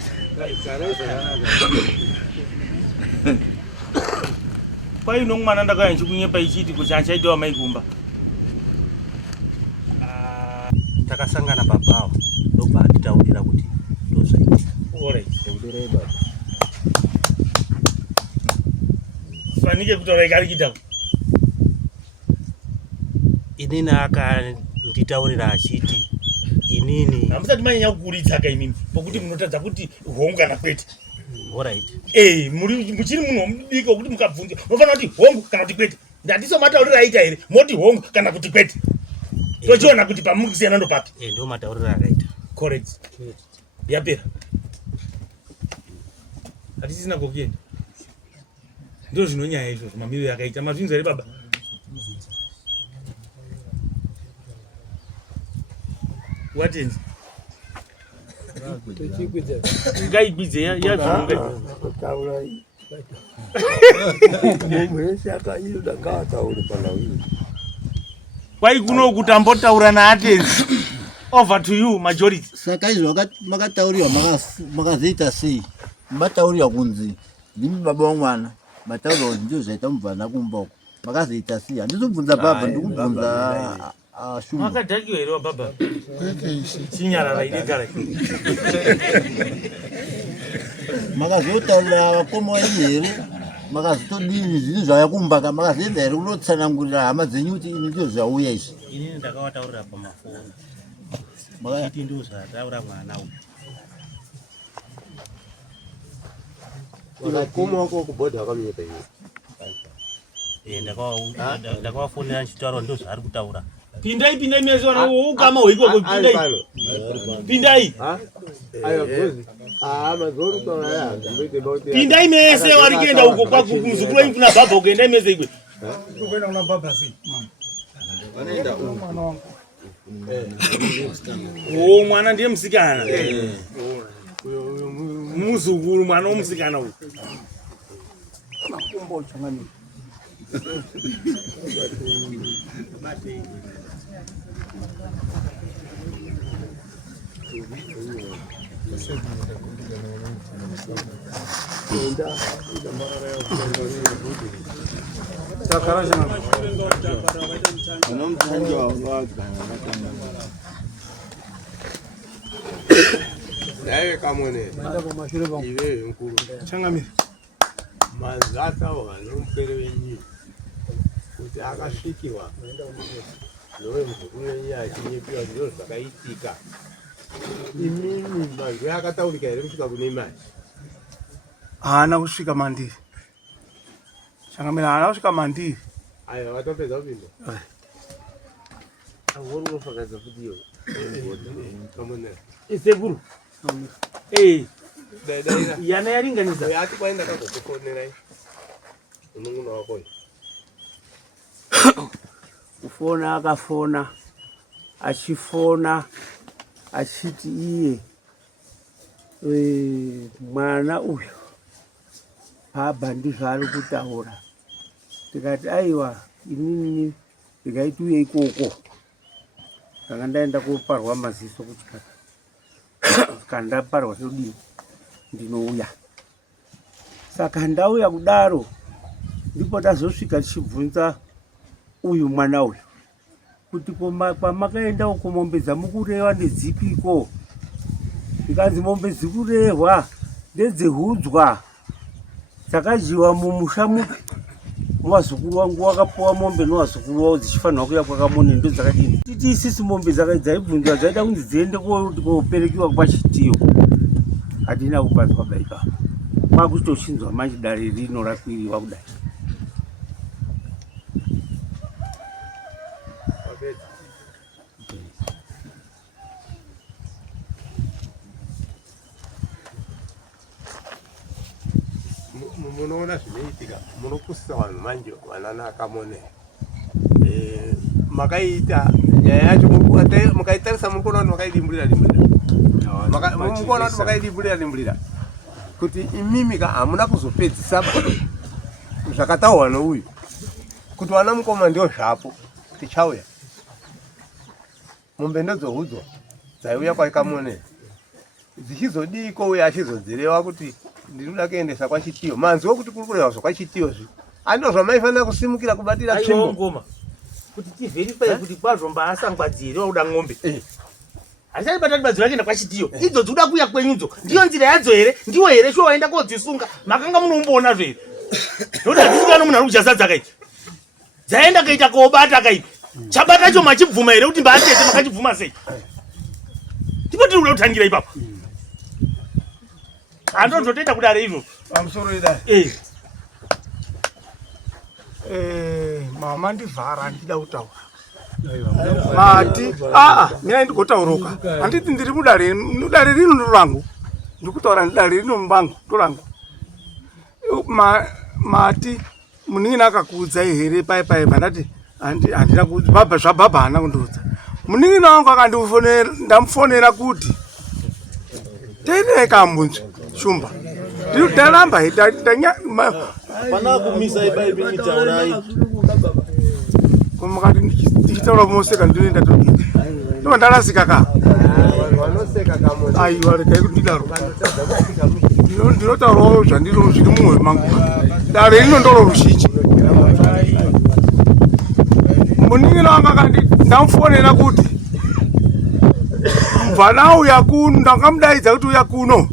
paino mwana ndakauya ndichikunyepa ichiti kuti achaitawo maikumba takasangana papawo ndobva atitaurira kuti ndozvaita fanike kutaura ikarichitako inini akanditaurira achiti inini hamusati manyanya kukuritsaka imimi pokuti munotadza kuti hongu kana kwete alright muchiri munhu womudiki wokuti mukabvunza munofanira kuti hongu kana kuti kwete ndatiso mataurira aita here moti hongu kana kuti kwete tochiona kuti pamuri kusiyana ndopapi ndo mataurira akaita correct yapera hatisina kokuenda ndo zvinonyaya izvozvo mamiriro akaita mazvinzo here baba watenzi ngaikwidze kwai kuno kuti ambotaura naatenzi over to you majority saka izvo makatauriwa makazoita sei matauriwa kunzi ndimi baba wamwana matauriwa kuti ndio zvaita mubvana kumba uko makazoita sei handizobvunza baba ndikubvunza makadhakiwa here wababa chinyarara idegara makazotaurira vakoma wenyu here makazotodini zvinhu zvauya kumbaka makazoenda here kunotsanangurira hama dzenyu kuti ini ndio zvauya izvi inini ndakavataurira pamafoni iti ndio zvataura mwana uyu vakoma wako kubhodha wakamira ndakavafonera ndichitaura ndio zvaari kutaura pindai mese wana ukama hweikoko pindai pindai mese wari kuenda uko kwakuzukuru wenyu kuna bhabha ukaendai mese ikwe mwana ndiye musikana muzukuru mwana womusikana uyu naye kamwene iwe nkulu changamira mazata vanomupere wenyu kuti akasvikiwa nove muzukuru wenyu achinyepiwa ndizvo zvakaitika imimi mazwi akataurika here kusvika kune imani haana kusvika mandiri changamira haana kusvika mandiri aiwa vatopedza kupinda auri unofakadza kuti iwe kamwene isekuru yana yaringanisa ati kwaenda kazokufonerai unung'una wakoyo kufona akafona achifona achiti iye mwana uyu baba ndizvo ari kutaura tikati aiwa inini ndikaiti uye ikoko ndanga ndaenda koparwa maziso kuchipata kana ndaparwa sodini ndinouya saka ndauya kudaro ndipo tazosvika tichibvunza uyu mwana uyu kuti kwamakaenda uko mombe dzamukurehwa ndedzipiko ndikanzi mombe dzikurehwa ndedzehudzwa dzakadyiwa mumusha mupi wazukuru wangu wakapuwa mombe nowazukuru wavo dzichifanirwa kuya kwakamone ndo dzakadini titi isisi mombe dzaibvunzwa dzaida kunzi dziende koperekiwa kwachitiyo hatina kupanzwa baika kwakutochinzwa manje dare rino rakwiriwa kudai munoona zvinoitika munokusisa vanhu manje vanana akamone makaita nyaya yacho mukaitarisa muri kuona kuti makaidimburira kuti imimika hamuna kuzopedzisaba zvakataurwa nouyu kuti vana mukoma ndio zvapo tichauya mombe ndedzohudzwa dzaiuya kwaikamone dzichizodiko uye achizodzirewa kuti ndinoda kuendesa kwachitiyo manzi wokuti kuri kurehwazvo kwachitiyozvi andizvo zvamaifanira kusimukira kubatira tsvimbo ngoma kuti tivherifaye kuti kwazvo mbaasangwadzi here wauda ng'ombe hazvisati batati badziro rachienda kwachitiyo idzo dzikuda kuuya kwenyudzo ndiyo nzira yadzo here ndiwo here shuwa waenda kodzisunga makanga munomboonazvo here nokuti hadzisika nomunhu ari kuchazadza kaiti dzaenda kaita koobata kaiti chabatacho machibvuma here kuti mbaatete makachibvuma sei ndipo tiri kuda kutangira ipapo handonzotoita kudare izvozvo pamusoro idai mama ndivhara ndida kutaura mati mina ndigotauroka handiti ndiri mudare rino ndorangu ndikutaura ndidare rino mumbangu ndorangu mati munin'ina akakuudzai here paipai mandati handina bhabha zvabhabha haana kundiudza munin'ina wangu ndamufonera kuti teireka mbunzvi shumba ndaramba pana kumisa ibaibi taurai komakati ndichitaura moseka ndinoenda toki ndova ndarasika ka aiwa regai kuti ndidaro ndinotaurawo zvandiro zviri mumwoyo mangu dare rino ndoro ruzhinji munin'ina wanga kandi ndamufonera kuti mvana auya kuno ndakamdaidza kuti uya kuno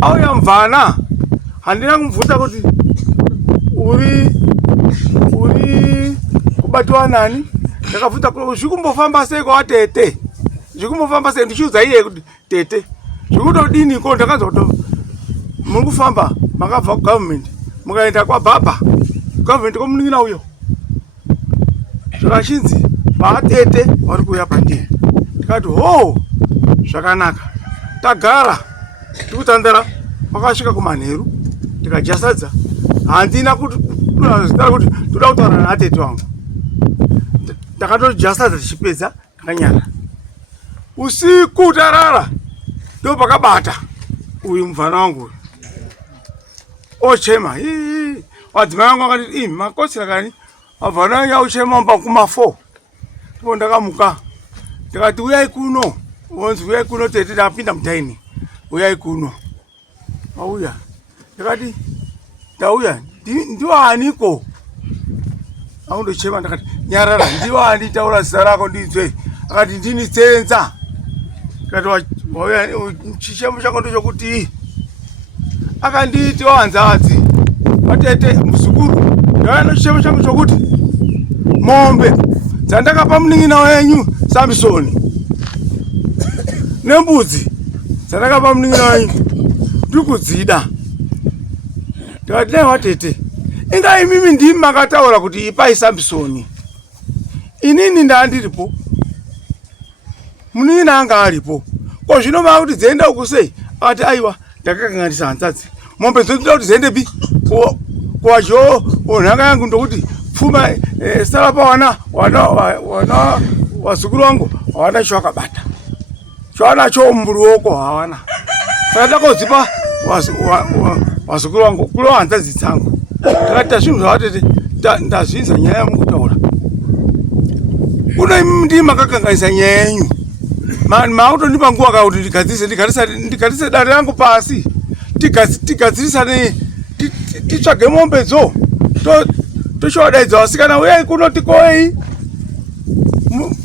auya mvana handina kumubvunza kuti uri kubatiwa nani ndakabvunza kuti zvikumbofamba sei kwatete zvikumbofamba sei ndichiudza iye kuti tete zvikutodini ko ndakanzwa kuti muri kufamba makabva kugavhmendi mukaenda kwabhabha gavhmendi komunin'ina uyo zvakachinzi vaatete vari kuuya pandie ndikati zvakanaka tagara ndikutandara wakasvika kumanheru ndikajasadza handina kuti toda kutaura naatete wangu ndakatojasadza tichipedza ndakanyara usiku tarara ndo pakabata uyu muvhana wangu ochema wadzimai wangu akati makotsera kani mavhana wangu auchema mumba kuma4 ndipo ndakamuka ndikati uyai kuno onzi uyai kuno tete ndapinda mutaini uyai kuno auya ndikati ndauya ndiwaniko aundochema ndakati nyarara ndiwani taura zita rako ndinzwe akati ndini tsenza ndikati wauya chichemo chako ndochokuti akanditi wanzadzi watete muzukuru ndauya nechichemo changu chokuti mombe dzandakapa munin'ina wenyu Samsoni nembudzi dzandakapa munin'ina wenyu ndiri kudzida ndikati dai watete ingai mimi ndimi makataura kuti ipai Samsoni inini ndandiripo munin'ina anga aripo ko zvino maa kuti dzienda uku sei akati aiwa ndakakanganisa hanzadzi mombe dzinoda kuti dziendepi kwazvo nhaka yangu ndokuti pfuma sara pawana wazukuru wangu hawana chowakabata choanacho muruoko hawana saka ndakodzipa wazukuru wangu kulo hanzadzi dzangu ndakati zvinhu zvawatete ndazvinza nyaya yamukutaura kuno ndimi makakanganisa nyaya yenyu maakutondipa nguva kakuti ndigarise dare rangu pasi tigadzirisane titsvage mombedzo tochiwadaidza vasikana uyai kuno tikoei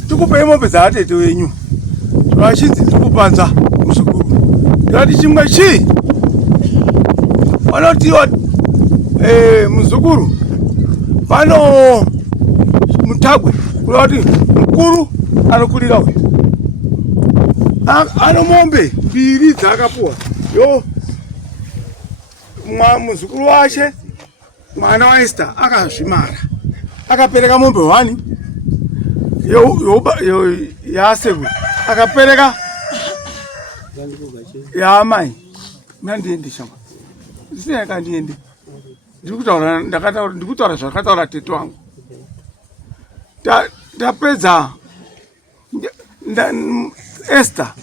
tikupei mombe dzaatete wenyu vachinzi ndikupanza muzukuru ndikati chimwe chii vanotiwa muzukuru pano mutagwe kuda kuti mukuru anokurira uyu ano mombe mbiri dzaakapuwa yo muzukuru wache mwana waEsther akazvimara akapereka mombe 1 yasekuru akapereka yaamai nandiende shamba zvisina kandiende ndikutaura zvakataura tete wangu ndapedza Esther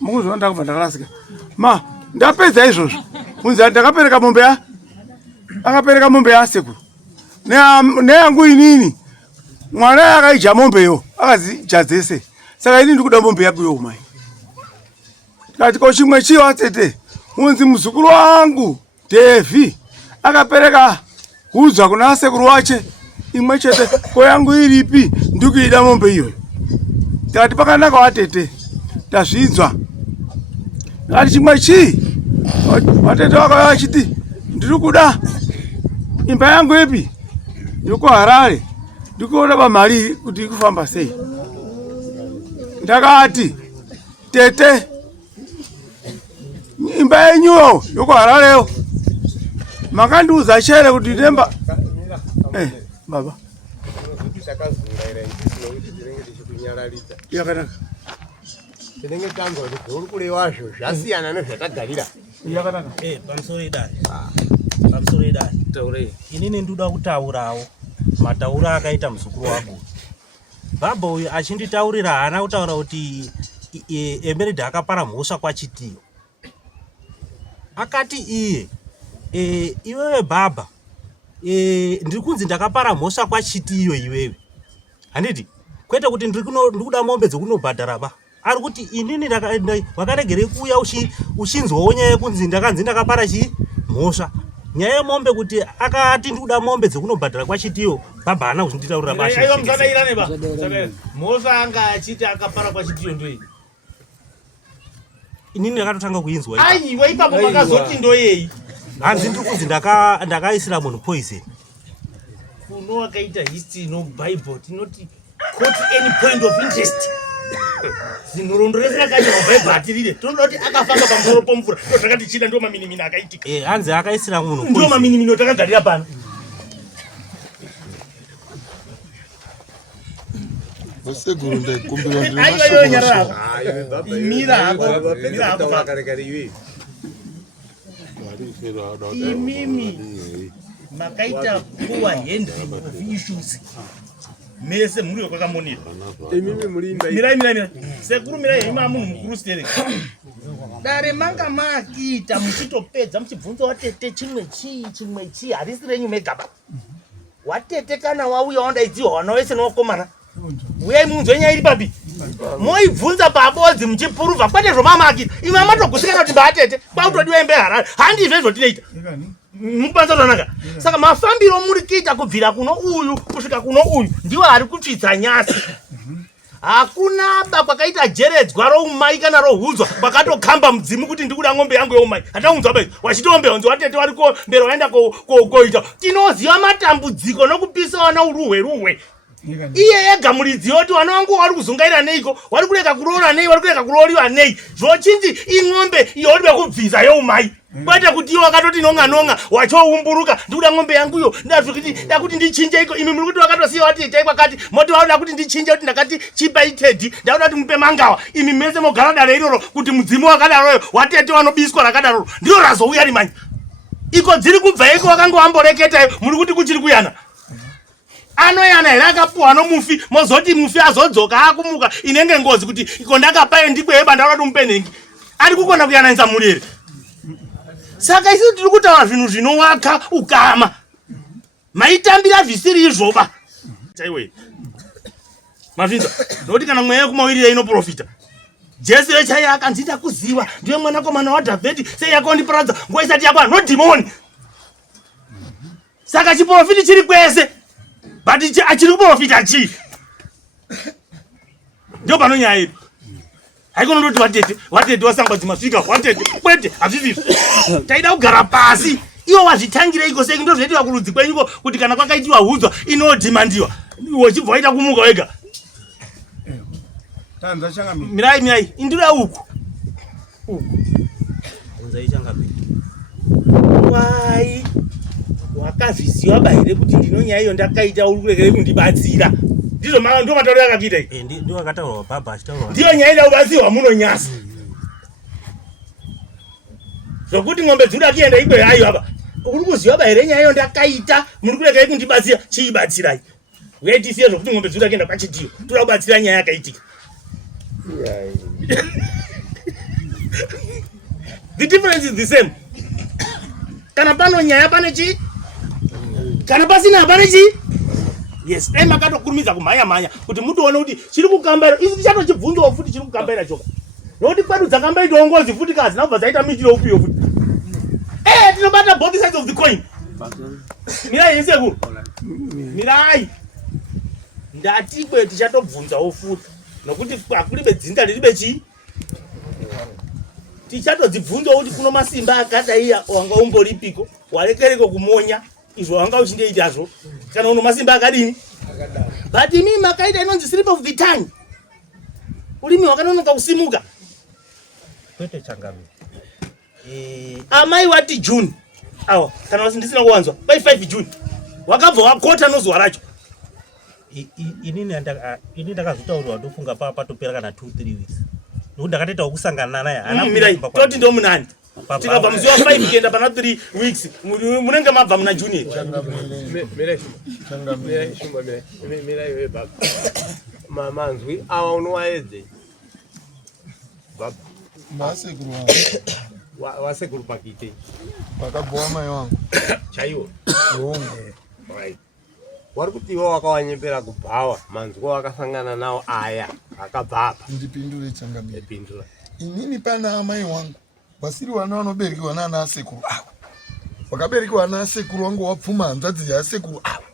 mukuzviona ndakabva ndakarasika ndapedza izvozvo unzi ndakapereka mombe akapereka mombe yasekuru neyangu inini mwana akaija mombeyo akazija dzese saka ini ndikuda mombe yakuyo umai Katika chimwe chiwa tete unzi mzukuru wangu Devi akapereka kuudzwa kuna sekuru wache imwe chete koyangu iripi ndikuida mombe iyoyo. Tikati pakanaka watete tazvinzwa. Ngati chimwe chi watete wako achiti ndiri kuda imba yangu ipi yuko Harare ndikuona pamari kuti ikufamba sei. Ndakati tete imba yenyuyo yuko Harareyo makandiudza chere kuti ndemba baba yakanaka tinenge tanzwa kuti uri kure wazvo zvasiyana nezvatagarira yakanaka pamusoro edare taurei inini ndoda kutaurawo matauro akaita muzukuru wako baba uyu achinditaurira haana kutaura kuti Emeridha akapara mhosva kwaChitiyo. Akati iwewe baba ndiri kunzi ndakapara mhosva kwaChitiyo iwewe. Handiti kwete kuti ndiri kuda mombe dzokunobhadhara ba. Ari kuti inini wakaregerei kuuya uchinzwawo nyaya yekunzi ndakanzi ndakapara mhosva. Nyaya yemombe kuti akati ndikuda mombe dzokunobhadhara kwaChitiyo baba haana kuzvinditaurira basi. Aiwa musadairane ba. Mhosva anga achiti akapara kwaChitiyo ndoyi. Inini ndakatotanga kuinzwa. Aiwa ipapo makazoti ndoyei. Hanzi ndiri kunzi ndakaisira munhu poison. Kuno wakaita history no Bible tinoti quote any point of interest. Zinhurondo rese rakanyora Bible atirire. Tonoda kuti akafamba pamusoro pomvura. Ndo zvakati chida ndo maminimini akaitika. Hanzi akaisira munhu poison. Ndo maminimini takagarira pano. Seguro ndekumbira ndiri aiwa nyarara. Mira hapo vakarekare iwe. Imimi makaita kuwa Henry of issues. Mese muri wakamonera. Imimi muri imba. Mira. Sekuru mira ima munhu mukuru stere. Dare manga makiita muchitopedza muchibvunza watete chimwe chi harisi renyu megaba. Watete kana wauya wandaidziwa wana wese nokomana. Uyai munzwe nyaya iri papi. Moibvunza pabodzi muchipuruvha kwete zvomama akita. Imwe matogusika kuti batete kwautodiwa imbe Harare. Handizve zvotinoita. Mupanza zvanaka. Saka mafambiro muri kuita kubvira kuno uyu kusvika kuno uyu ndiwo ari kutsvitsa nyasi. Hakuna aba kwakaita jeredzwa roumai kana rohudzwa kwakatokamba mudzimu kuti ndikuda ng'ombe yangu yeumai. Hataunzwa bai wachitombe onzi watete vari kombera waenda koita. Tinoziva matambudziko nokupisa wana uruhwe. Iye yega mulidziyo kuti wana wangu wari kuzungaira neiko, wari kureka kuroora nei, wari kureka kuroriwa nei. Zvochinzi ing'ombe yodiwa kubvisa yeumai. Kwete kuti iwe wakatoti nonga wachoumburuka ndikuda ng'ombe yangu yo ndazvikuti kuti ndichinje iko imi muri kuti wakatosiya wati itai kwakati moti wauda kuti ndichinje kuti ndakati chipaitedi ndakuda kuti mupe mangawa imi mese mogara dare iroro kuti mudzimu wakadaroyo watete wanobiswa rakadaro ndiro razouya rimanya iko dziri kubva iko wakanga wamboreketa muri kuti kuchiri kuyana anoyana here akapuwa nomufi mozoti mufi azodzoka akumuka inenge ngozi kuti iko ndakapayo ndikweheba ndakuda kuti mupe nhengi ari kukona kuyananisa muri here. Saka isi tiri kutaura zvinhu zvinowaka ukama. Maitambira zvisiri izvoba. Chaiwe. Mavhinza, noti kana mweya kumawirira inoprofita. Jesu yechaya akanzita kuziva ndiye mwanakomana waDhavhidhi sei yakondiparadza nguva isati yakwana no demoni. Saka chiprofiti chiri kwese. But achiri kuprofita chi. Ndio pano nyaya iri. Haikono ndoti watete wasangwa masvika watete kwete hazvizvi taida kugara pasi iwo wazvitangira iko sei ndozvoitwa kurudzi kwenyuko kuti kana kwakaitiwa hudzwa inodhimandiwa wachibva waita kumuka wega. Tanza changamira. Mirai indira uku. Unza ichangamira. Wai wakazviziva bahire kuti ndinonyaya iyo ndakaita uri kurekere kundibatsira. Ndizvo mama ndo matauro akakuita iyi. Ndio akataura baba achitaura. Ndiyo nyaya ida ubatsiwa munonyasa. Zvokuti ng'ombe dzuri akienda ikwe hayo apa. Uri kuziva bahire nyaya iyo ndakaita muri kurekere kundibatsira chiibatsirai. Weitisiye zvokuti ng'ombe dzuri akienda kwaChitiyo. Toda kubatsira nyaya yakaitika. The difference is the same. Kana pano nyaya pane chi? Kana pasina pane chi? Yes, dai makatokurumidza kumhanya kuti mutoona kuti chiri kukambaira. Isi tichatochibvunzawo futi chiri kukambaira choka. nokuti kwedu dzakambaitawo ngozi futi kazi nabva dzaita mitiro upiyo futi tinobata both sides of the coin. Mirai sekuru mirai ndatibwe tichatobvunzawo futi nokuti akulibe dzinza riribe chii tichatodzibvunzawo kuti kuno masimba akadai wanga umboripiko warekereko kumonya izvo wanga uchindoitazvo kana uno masimba akadini but imi makaita inonzi slip of the tongue ulimi wakanonoka kusimuka kwete Changamire. Amai wati June awa kana wasindisina kuwanzwa by 5 June wakabva wakota nozuva racho. Ini ndakazotaurwa ndofunga patopera kana 2-3 weeks nokuti ndakatoitawo kusangana naye mirai toti ndo munani tikabva musi wa 5 kuenda pana 3 weeks munenge mabva muna June. Mirai baba manzwi awa unowaedze baba masekuru wasekuru pakite wakabhowa mai wangu chaiwo wari kuti iwo wakawanyepera kubhawa manzwa wakasangana nawo aya akabva apa ndipindure Changamire. pindura inini pana amai wangu vasiri vana vanoberekiwa nana asekuru ava vakaberekiwa na asekuru wangu wapfuma hanzvadzi yasekuru ava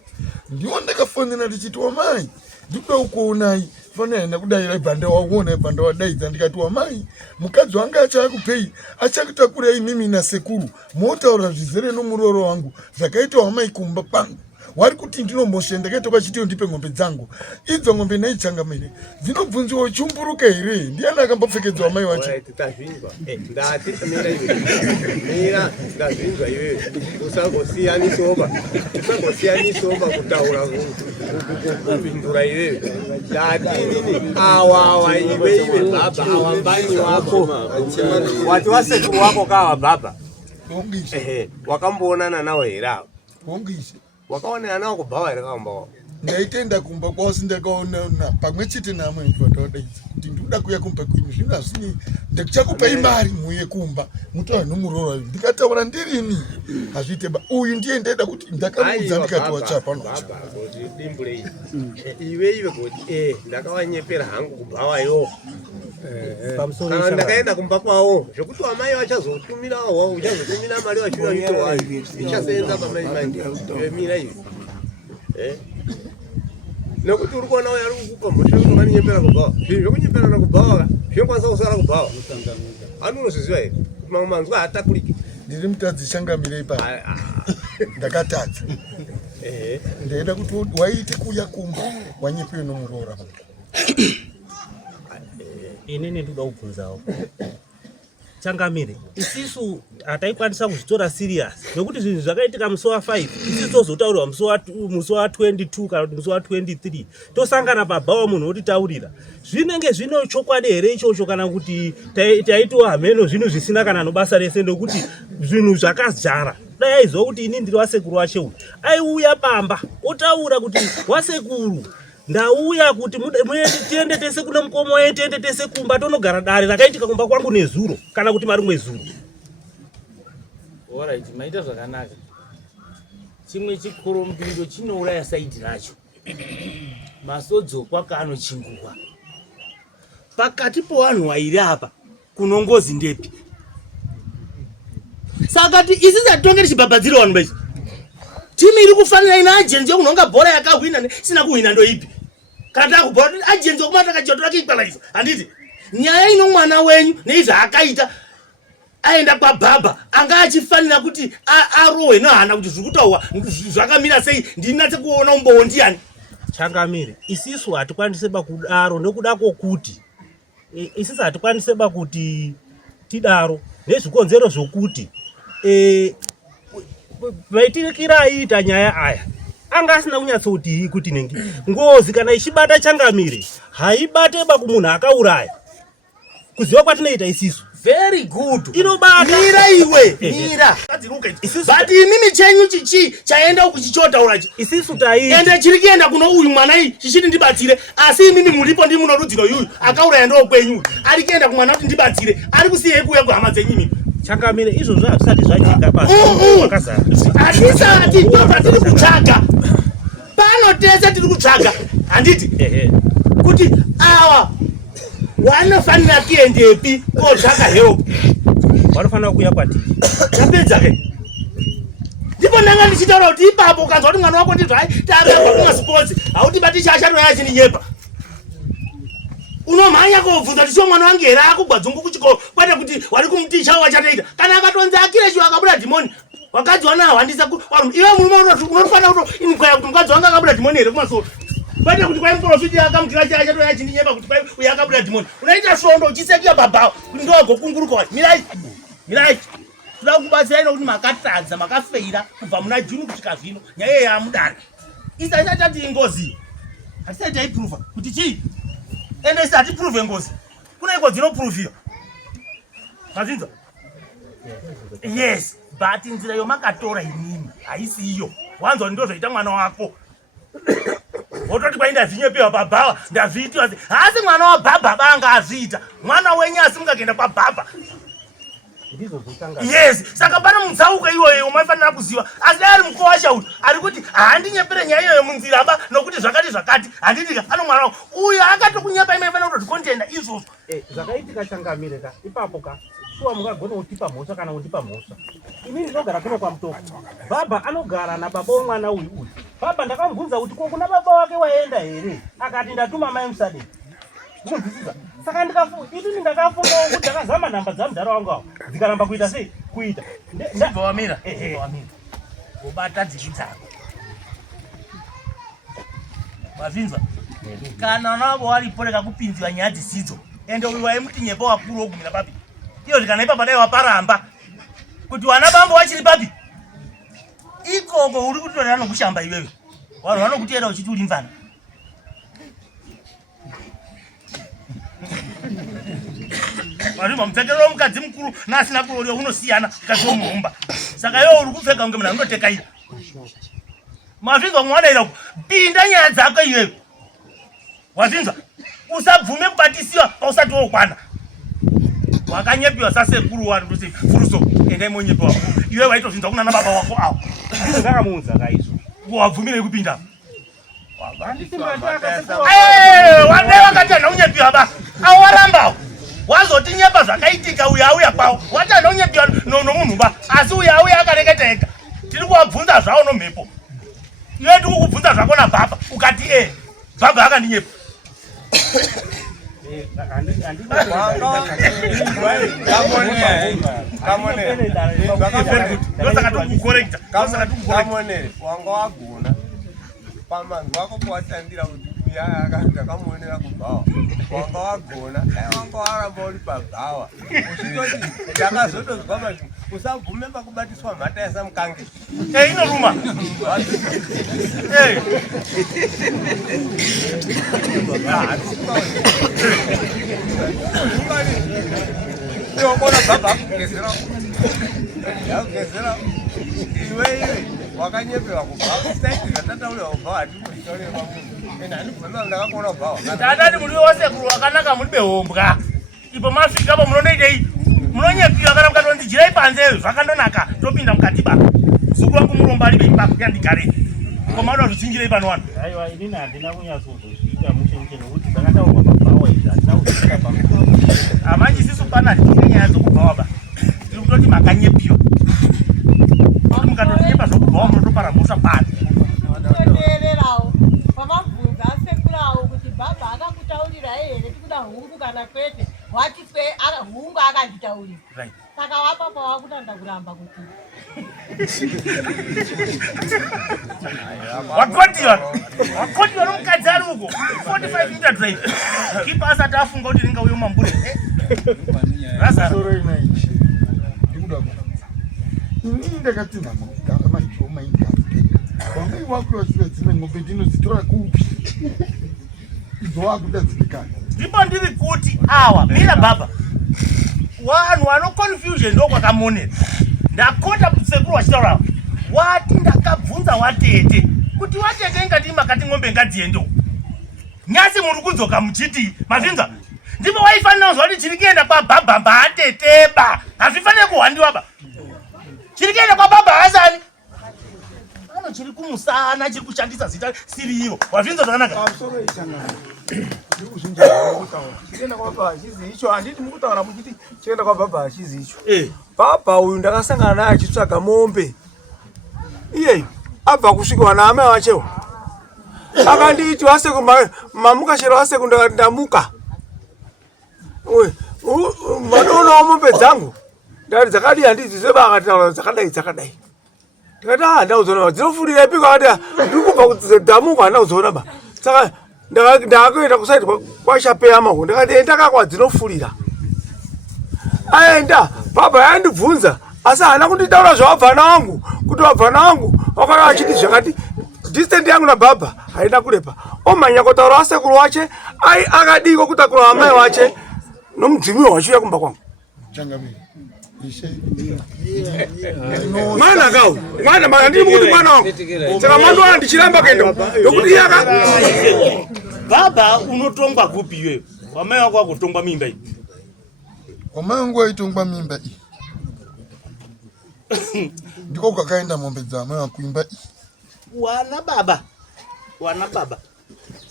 ndiwo ndakafonera ndichiti wamai ndikuda ukuonai fanira kudai bhanda waona bhanda wadaidza ndikati wamai mukadzi wangu achakupei achakutakurei mimi nasekuru motaura zvizere nomuroro wangu zvakaita wamai kumba kwangu wari kuti ndinomboshenda kaita kwachitiyo ndipe ng'ombe dzangu idzo ng'ombe nai Changamire dzinobvunziwa chumburuka here ndiani akambopfekedzwa mai wacho tazvinzwa ndati mira ndazvinzwa iwewe usangosiyanisoba kutaura kupindura iwewe ndati nini awawa iwe baba awambani wako wati wasekuru wako kawa baba wakamboonana nawo here avo wakaonana nawo kubhawa here kakambawa ndaitenda kumba kwavo sindakaonana pamwe chete namwe vandawadaidza kuti ndikuda kuya kumba kwenyu zvino hazvini ndichakupai mari muye kumba mutaura nomuroro ndikataura ndirini hazviite uyu ndiye ndaida kuti ndakaudza ndikati wachapanocha dimbure iwe kuti ndakawanyepera hangu kubhawayo kana ndakaenda kumba kwawo zvokuti wamai vachazotumirawo uchazotumira mari vachinoitowayo ichasenza pamaimandi iwe mira iwe nekuti uri kuona uyo ari kukupa mhosva kuti unganyepera kubhawa zvinhu zvokunyeperana kubhawa zvinokwanisa kusara kubhawa ani unozviziva here kuti mamwe manzwa haatakuriki ndiri mutadzi Changamire ipa ndakatadza ndaida kuti waiti kuya kumba wanyepewe nomuroora inini ndoda kubvunzawo Changamire isisu hataikwanisa kuzvitora serious nokuti zvinhu zvakaitika musi wa 5 isisu tozotaurirwa musi wa 22 kana kuti musi wa 23 tosangana pabhawa munhu otitaurira zvinenge zvino chokwadi here ichocho kana kuti taitiwa hameno zvinhu zvisina kana nobasa rese ndokuti zvinhu zvakazara dai aiziva kuti ini ndiri wasekuru wacho aiuya pamba otaura kuti wasekuru ndauya kuti tiende tese kune mukomo waye tiende tese kumba tonogara dare rakaitika kumba kwangu nezuro kana kuti marimwe zuro. Alright, maita zvakanaka. Chimwe chikorombindo chinouraya saidi racho. Masodzo kwaka anochingurwa. Pakati povanhu vairi apa kuno ngozi ndepi. Saka isi tatonge tichibhabhadzira vanhu vaisi. Timu iri kufanira ina agency yokunhonga bhora yakahwina sina kuhwina ndoipi. Kana takubhora agency yokumata kajoto rake equalizer. Handiti nyaya ino mwana wenyu nezvaakaita aenda kwababa anga achifanira kuti arohwe nohana kuti zvikutaurwa zvakamira sei ndinatse kuona umbowo ndiani. Changamire isisu hatikwanise bakudaro nekuda kwokuti isisu hatikwanise bakuti tidaro nezvikonzero zvokuti vaitirikira aiita nyaya aya anga asina kunyatsoti kuti nengi ngozi kana ichibata Changamire haibate bakumunhu akauraya kuziva kwatinoita isisu. Very good. Inobata. Mira iwe. Mira. But imimi chenyu chichi chaenda kuchichotaura chi. Isisu tai. Ende chiri kuenda kuno uyu mwana iyi chichiti ndibatsire asi imimi mulipo ndi muno rudziro yuyu akauraya ndo kwenyu. Ari kuenda kumwana kuti ndibatsire. Ari kusiye kuya kuhama dzenyu mimi. Changamire izvo zvavisati zvajika basi. Wakazara. Atisati tiri kutsvaga. Pano tese tiri kutsvaga. Handiti. Kuti awa wanofanira kuendepi kotsvaka help? Wanofanira kuuya kwatiri. Tapedza ke. Ndipo ndanga ndichitaura kuti ipapo ukanzwa kuti mwana wako ndizvo taaramba kumwa sports, hautibati chasharo yachininyepa. Unomhanya kobvunza kuti sho mwana wangu here akugwadzungu kuchikoro kwete kuti wari kumuticha wachatoita. Kana akatonzi Akireshi akabuda dhimoni, wakadzi wana hawandisa iwe murume unofanira kuti inkwaya kuti mukadzi wanga akabuda dhimoni here kumasoro. Kwete kuti kwai muprofiti akamutira chasharo yachininyepa kuti kwai uya akabuda dhimoni. Unoita svondo uchisekia baba kuti ndogokunguruka wati mirai. Toda kubatsira kuti makatadza makafeira kubva muna Juni kusvika zvino nyaya yamudana. Isa chatati ingozi. Hatisati taiprova kuti chii? Ende isati prove ngozi. Kuna iko dzinoproviwa. Mazvinzwa? Yes, but nzira yomakatora inini haisi iyo. Wanzwa ndozvoita mwana wako. Wototi kwainda zvinyepiwa pabhava ndazviitiwa sei? Hasi mwana wabhabha banga azviita. Mwana wenyu asimungagenda pabhabha. Yes, saka pana mutsauko iwoyo umafanira kuziva. Asi ari mukowasha uyu ari kuti handinyepere nyaya iyoyo munzira ba nokuti zvakati handitika ano mwana wangu uyu akatokunyepa ime fanira kuti kontenda izvozvo. Zvakaitika changamire ka ipapo ka shuwa mungagona kutipa mhosva kana kutipa mhosva. Inini ndinogara kuno kwamutoko. Baba anogara nababa womwana uyu. Baba ndakamubvunza kuti ko kuna baba wake waenda here? Akati ndatuma mai Musadei. Munzwisisa? Saka ndakafunga kuti ndakazama nhamba dzamudhara wangu awo dzikaramba kuita sei kuita wamira ubata dziki dzako wazvinzwa. Kana navo wariporeka kupinziwa nyaya dzisidzo ende uyu waimutinyepa wakuru wogumira papi iyo kana ipa padai waparamba kuti wana bambo wachiri papi ikoko uri kutorera nokushamba iwewe vanhu vanokutera uchiti uri mvana. Marima mupfekero mukadzi mukuru nasina kurorio unosiyana mukadzi womuhomba. Saka iwe uri kupfeka kunge munhu anotekaira. Mazvinzwa mwana pinda nyaya dzako iwewe. Wazvinzwa? Usabvume kubatisiwa pausati wokwana. Wakanyepiwa sasekuru wari kuti furuso endai monyepiwa. Iwe waitozvinzwa kuna nababa wako awo. Ndakamuudza kaizvo. Wabvumire kupinda. Wande wakati anonyepiwa ba. Awaramba. Wazotinyepa zvakaitika uya auya kwawo. Wati anonyepiwa nomunhu ba. Asi uya auya akareketa ega. Tiri kuwabvunza zvawo nomhepo. Iwe ndiri kukubvunza zvako nababa. Ukati baba akandinyepa. Wanga wagona pamanzi wako kuwashandira kuti ndakamuonera kubhawa wanga wagona wanga waramba uri pabhawa uchitoti ndakazotozwa mazvi usabvume pakubatiswa mhata yasamukange inoruma iwokona bhabha akugezera yakugezera iwe wakanyepewa kubva kusaiti zvatataurira kubva hatikuitaurira pamunhu ende handibvumira ndakakuona kubva tatati muri wosekuru wakanaka muri behombwa ipo masvikapo munondoitei munonyepiwa kana mukatonzi jirai panze zvakandonaka topinda mukati ba zuku wangu muromba ari beimba yandigarei komauda zvichinjirei pano wano aiwa inini handina kunyatsozozviita muchemuche nokuti dzakataurwa pabhawa idzi handina kuzviita pamusoro amanji isisu pana hatitine nyaya dzokubhawa ba tiri kutoti makanyepiwa kuti mukatotinyepa zvokubhawa munotopara mhosva pano toteererawo pamabvunza asekurawo kuti bhabha akakutaurira here tikuda hungu kana kwete wati hungu akanditaurira saka wapapa wakutanga kuramba kuti wakotiwa nomukadzi ari uko 45 meter drive kipa asati afunga kuti ringauye mumambure inini ndakatinha wamai wako wasiva dzimwe ng'ombe ndinodzitora kupi idzo wakuda dzivikana ndipo ndiri kuti awa mira baba vanhu vano confusion ndokwakamonera ndakota sekuru wachitaura wati ndakabvunza watete kuti watete ingati makati ng'ombe ngadziendewo nyasi muri kudzoka muchiti mazvinza ndipo waifanira kuzva kuti chiri kuenda kwabhabha mbaateteba hazvifanire kuhwandiwa ba chiri kuenda kwabhabha hasani ano chiri kumusana chiri kushandisa zita siri ivo wazvinza zvakanaka Chienda kwa baba chizi icho handiti mukutaura muchiti chienda kwa baba chizi icho. Baba uyu ndakasangana naye achitsvaga mombe. Iyeyo abva kusvika na amai wachewo. Akanditi mamuka chero wasekunda ndamuka. Madono mombe dzangu. Ndari dzakadi handiti zeba akataura dzakadai. Ndikati ndauzoona dzinofurira piko akati ndikubva kudzamuka ndauzoona ba. Saka ndakuenda kusaidi kwashapeya mahu ndikati enda kwa dzinofurira. Aenda baba yandibvunza asi haana kunditaura zvawabvana wangu kuti wabvana wangu wakanga achiti zvakati distance yangu na baba haina kurepa. Omanya kutaura wasekuru wache akadiko kutakura amai wache nomudzimi wacho yakumba kwangu. Changamire. Mwana kau, mwana ndiri mukuti mwana wangu. Saka mando andichiramba kendo. Yokuti yaka baba unotongwa kupi iwe? Wamai wako akutongwa mimba iyi. Wamai wangu aitongwa mimba iyi. Ndiko kwakaenda mombe dzamai wakuimba iyi. Wana baba.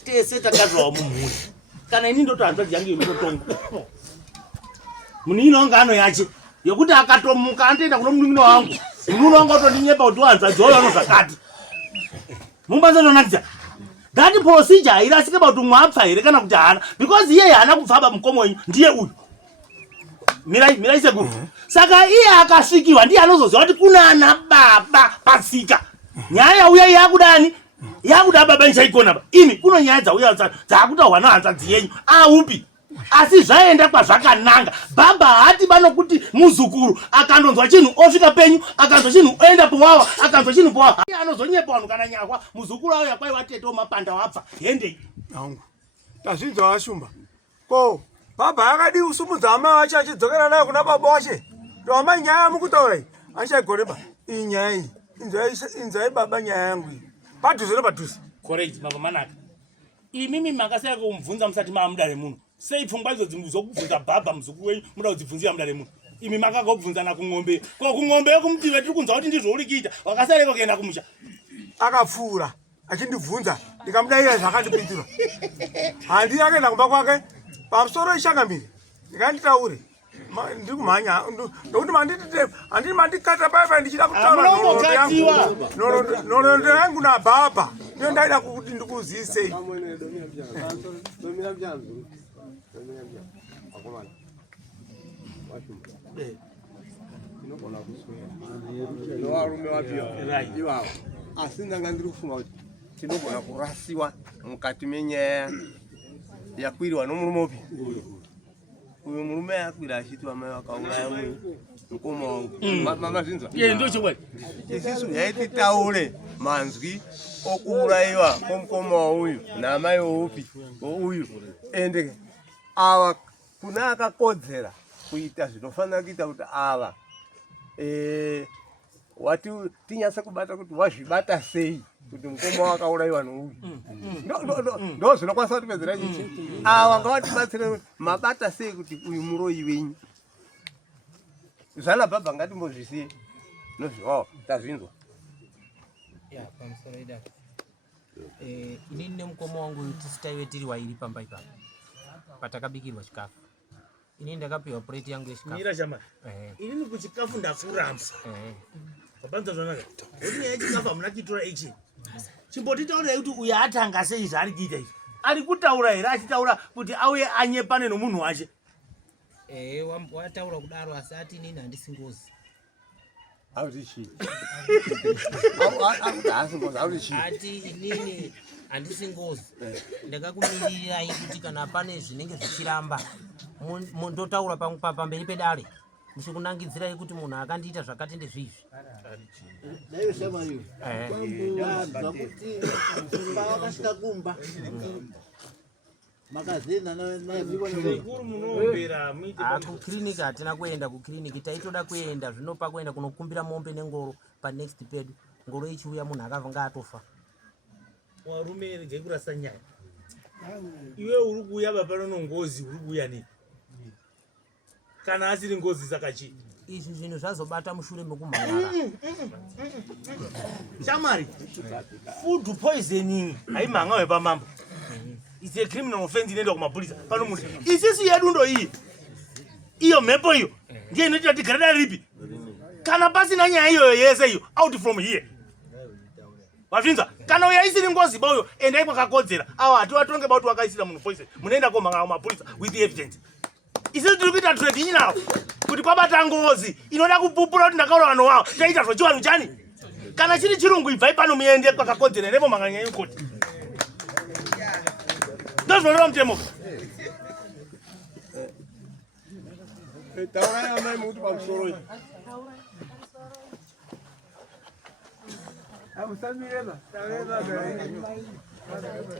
Tese takazvawo mumhuri. Kana ini ndotanzwa jangu inotongwa. Muni inongano yache. Yokuti akatomuka antoenda kuno munun'una wangu. Munun'una wangu atondinyepa kuti wanza dzoyo anozakati. Mumbanza tonakidza. That procedure irasike about mwapfa here kana kuti hana because iye hana kubva mukomo wenyu ndiye uyu. Mirai sekuru. Saka iye akasvikiwa ndiye anozoziva kuti kuna ana baba pasika. Nyaya uya yakudani? Yakuda baba nchaikona ba. Imi kuno nyaya dzauya dzakutaurwa nahanzvadzi yenyu. Upi? Asi zvaenda kwazvakananga. Baba hati kuti muzukuru akandonzwa chinhu osvika penyu akanzwa chinhu oenda powawa akanzwa chinhu powawa. Anozonyepa vanhu kana nyahwa muzukuru auya kwai watetewo mapanda wapfa hendei. Nangu. Tazvinzwa washumba. Ko baba akadi usumudza amai wacho achidzokera naye kuna baba wache. Ndo amai nyaya mukutaura iyi. Achaigoreba. Iyi nyaya iyi. Inzai baba nyaya yangu iyi. Padhuze nepadhuze. Correct baba manaka. Imimi makasaya kumubvunza musati maamudare munhu. Sei pfungwa idzo dzokubvunza baba muzukuru wenyu muda kudzibvunzira mudare munhu. Imi makangobvunzana kung'ombe. Ko kung'ombe yokumutiwe tiri kunzwa kuti ndizvo uri kuita. Wakasareko kuenda kumusha. Akapfuura achindibvunza ndikamudayira zvakandipindura. Handi akaenda kumba kwake pamusoro ishangamire. Ndikanditaure. Ndiri kumhanya ndokuti handiti mandikata paipai ndichida kutaura nhoroondo yangu nababa. Ndiyo ndaida kuti ndikuzisei. Varume vapio asi ndanga ndiri kufunga kuti tinogona kurasiwa mukati menyaya yakwiriwa nomurume upi. Uyu murume yakwira achiti vamai vakauraya mukoma wangu. Mamazvinzwa? Isusu yaititaure manzwi okuurayiwa kwomukoma wauyu namai woupi wouyu ende ava kuna akakodzera kuita zvinofanira kuita kuti ava wati tinyasa kubata kuti wazvibata sei kuti mukoma wakaurayiwa nouyu. Ndo zvinokwanisa kutipedzera chichi. Ava ngavatibatsire mabata sei kuti uyu muroyi wenyu. Zvana baba ngatimbozvisiye nozviwawo tazvinzwa. Pamusoro idaka. Inini nemukoma wangu tisitaiwe tiri wairi pamba ipapo. Patakabikirwa chikafu. Inini ndakapiwa plate yangu yechikafu. Mira chama. Inini kuchikafu ndakuramba. Pabanza zvanaka. Kuti nyaya yechikafu hamuna kuitora action. Chimbotitaurira kuti uyu atanga sei zvaari kuita izvi. Ari kutaura here achitaura kuti auye anyepane nomunhu wache. Wataura kudaro asi ati inini handisi ngozi. Ati inini handisi ngozi. Ndakakumirirai kuti kana pane zvinenge zvichiramba ndotaura pamberi pedare. Ndichikunangidzirai kuti munhu akandiita zvakati ndezvizvi. Dai sema hiyo. Zakuti mfumba wakashika kumba. Makazina na zvikuru munombera muite kuklinika hatina kuenda kukliniki taitoda kuenda zvinopa kuenda kunokumbira mombe nengoro pa next pedu ngoro ichiuya munhu akavanga atofa. Warume rege kurasa nyaya. Iwe uri kuuya baba nongozi uri kuuya nei? Kana asiri ngozi sakachi. Izvi zvinhu zvazobata mushure mekumhara. Shamari. Food poisoning haimhanga wepamambo. is a criminal offense inoenda kumapurisa pano munhu isisi yedu ndo iyi iyo mhepo iyo ndiye inoita kuti garada ripi kana pasina nyaya iyoyo yese iyo out from here wazvinza kana uya isiri ngozi bauyo endai kwakakodzera awa hativatonge bauti wakaisira munhu poison munoenda komhanga kumapurisa with the evidence isisi tiri kuita trading nawo kuti kwabata ngozi inoda kupupura kuti ndakaura vanhu wavo taita zvochivanhu chani kana chiri chirungu ibvai pano muende kwakakodzera nevo manganya yekoti ndozvinoreva mutemo taurai amai mukuti pamusoro iyi amusamirema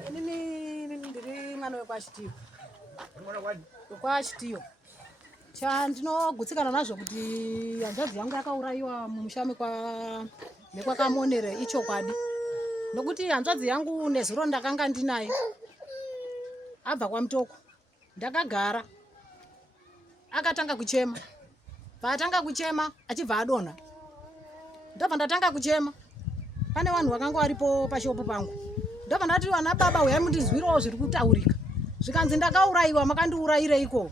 inini ndiri mwana wekwachitiyo wekwachitiyo chandinogutsikana nazvo kuti hanzvadzi yangu yakaurayiwa mumusha mekwakamonere ichokwadi nokuti hanzvadzi yangu nezuro ndakanga ndinayo abva kwamutoko ndakagara akatanga kuchema paatanga kuchema achibva adonha ndobva ndatanga kuchema pane vanhu vakanga varipo pashopo pangu ndobva ndati vana baba uyai mundizwirewo zviri kutaurika zvikanzi ndakaurayiwa makandiurayireiko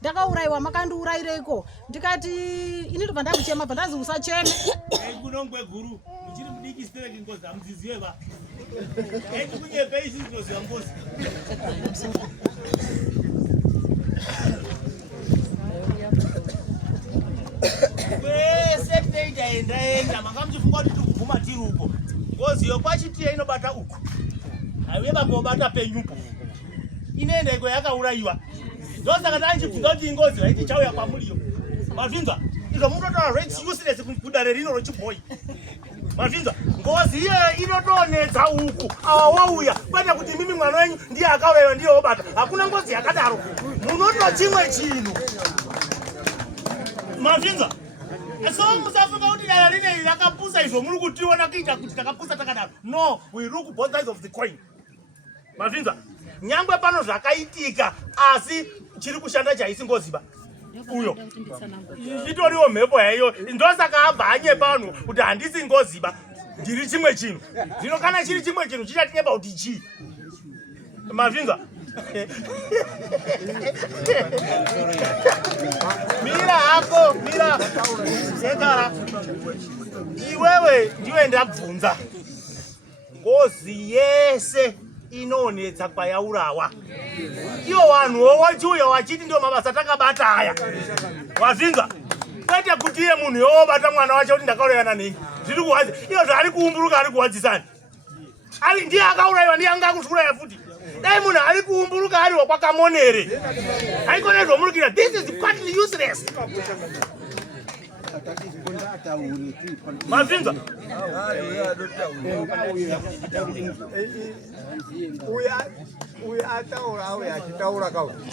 ndakaurayiwa makandiurayireiko ndikati ini ndobva ndakuchema bva ndazi usacheme kunongwe guru muchiri mudiki stereki ngozi hamudzizive eti kunyepe isi zvinoziva ngozi kwese teidaendaenda manga muchifunga kuti tikuguma tiri uko ngozi yokwachitiya inobata uku haiuye bakobata penyupo inoenda iko yakaurayiwa ndosaka tanchibvunza kuti ingozi vaiti chauya kwamuriyo mazvinzwa izvo munotaura rates useless kudare rino rochibhoyi mazvinzwa ngozi iyoyo inotoonedza uku awauya kwete kuti mimi mwana wenyu ndiye akaurayiwa ndiye wobata hakuna ngozi yakadaro munoto chimwe chinhu mazvinzwa so musafunga kuti dara rineri rakapusa izvo muri kutiona kuita kuti takapusa takadaro no we look both sides of the coin mazvinzwa nyangwe pano zvakaitika asi chiri kushanda chaisi ngoziba uyo itoriwo mhepo yaiyo ndosaka abva anyepa vanhu kuti handisi ngoziba ndiri chimwe chinhu zvino kana chiri chimwe chinhu chichatinyepa kuti chii mazvinzwa mira hako mira sekara iwewe ndiwe ndabvunza ngozi yese inoonetsa kwayaurawa iwo vanhuwo wachiuya wachiti ndio mabasa takabata aya wazvinzwa kwete kuti iye munhu yowobata mwana wacho kuti ndakaurayana nei zviri kuwadza iyo zvaari kuumburuka ari kuwadzisani ari ndiye akaurayiwa ndiye anga kuuraya futi dai munhu ari kuumburuka ari wakwakamonere haikone zvomurukira this is partly useless mazvinzwa uya ataura auya achitaura kauti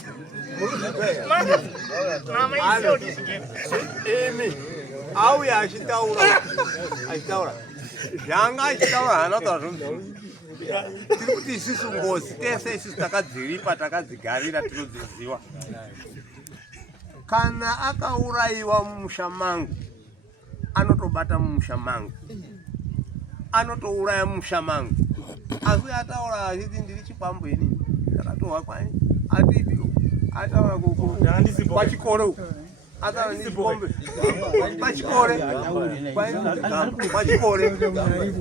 imi auya achitaura zvanga achitaura hanotaura tiri kuti isisu ngozi tese isisu takadziripa takadzigarira tinodziziva kana akaurayiwa mumusha mangu anotobata mumusha mangu anotouraya mumusha mangu asi ataura achiti ndiri chipambweni ndakatohwa kwai atipio ataura pachikore uku ataura ndizikombe pachikore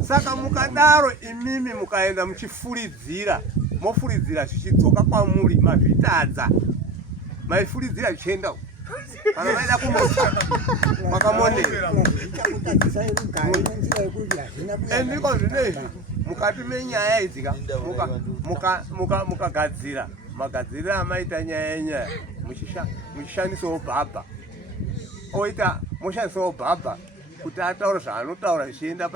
saka mukadaro imimi mukaenda muchifuridzira mofuridzira zvichidzoka kwamuri mazvitadza maifuridzira zvichienda kana vaida kumosa makamonera endiko zvinezvi mukati menyaya idzika mukagadzira magadziriro amaita nyaya muchishandisawo bhabha oita moshandisawo bhabha kuti ataura zvaanotaura zvichienda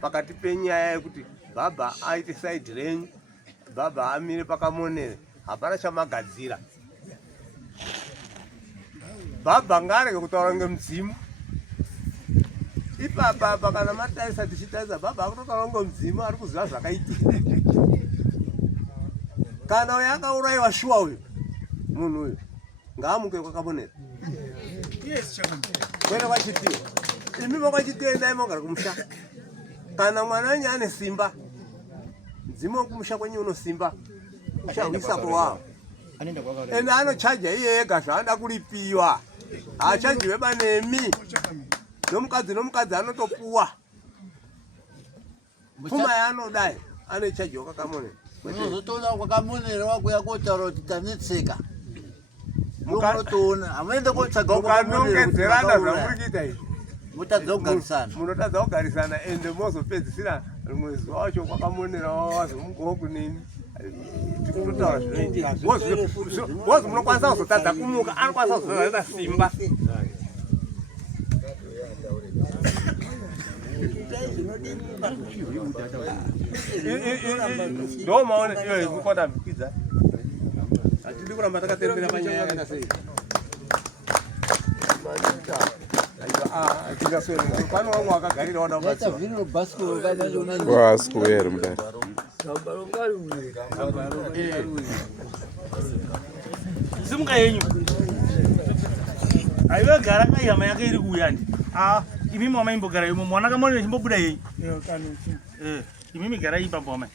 pakati penyaya yekuti bhabha aite saidi renyu bhabha amire pakamonere hapana chamagadzira bhabha ngarege kutaura ngemudzimu ipapa kana mataisa tichitaisa bhabha akutotaura ngemudzimu ari kuziva zvakaitika kana uyo akaurayiwa shuwa uyo munhu uyo ngaamuke kwakamonera kwene kwachitiwa imi makwachitiwa endai mogara kumusha kana mwana wenyu ane simba mudzimu wekumusha kwenyu unosimba uchawisa kwawo ende anochaja iye ega zvaanoda kulipiwa haachajiwe banemi nomukadzi anotopuwa pfuma yaanodai anochajiwa kwakamonera unozotoona kwakamonera wakuya kotaura kuti tanetseka munotoona hamuende kotsvaga mukanongedzerana zvamurikuita izvi mutadza kugarisana munotadza kugarisana ende mozopedzisira rimwe zuva wacho kwakamonera wazomugowo kunini tikutotaura zvinoitika wozi munokwanisa kuzotadza kumuka anokwanisa kuzozaita simba ndo maone iyo kukwata mbikwidza hatidi kuramba takatembera panyaya yakaita sei pano vamwe vakagarira vana wasikuwere mudari simuka yenyu aiwe gara kaihama yake iri kuuyandi imimi wamaimbogara imo mwana kamonera chimbobuda yei imimi gara ipapo wamai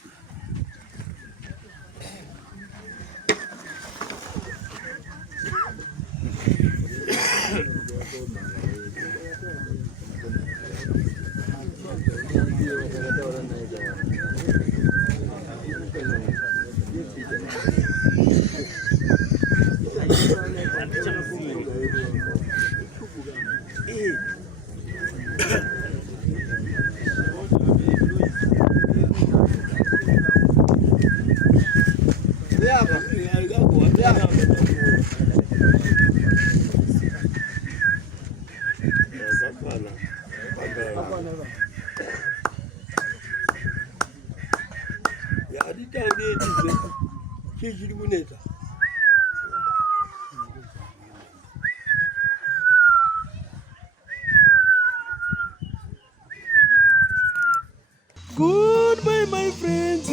Goodbye, my friends.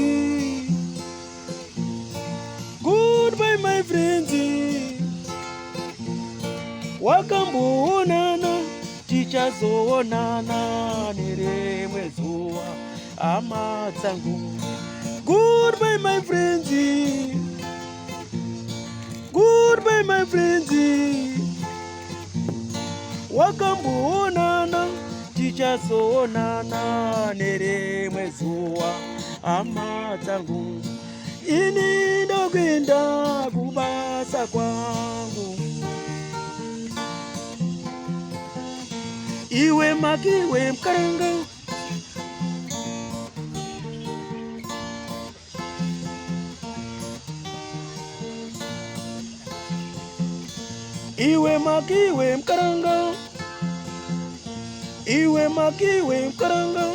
Goodbye, my friends. Wakamboonana, tichazoonana nerimwe zuva, hama dzangu. Goodbye, my friends. Goodbye, my friends. Wakamboonana, tichazoonana nerimwe zuva, hama dzangu. Ini ndokwenda kubasa kwangu, iwe makiwe mkaranga. Iwe makiwe mkaranga, iwe makiwe mkaranga.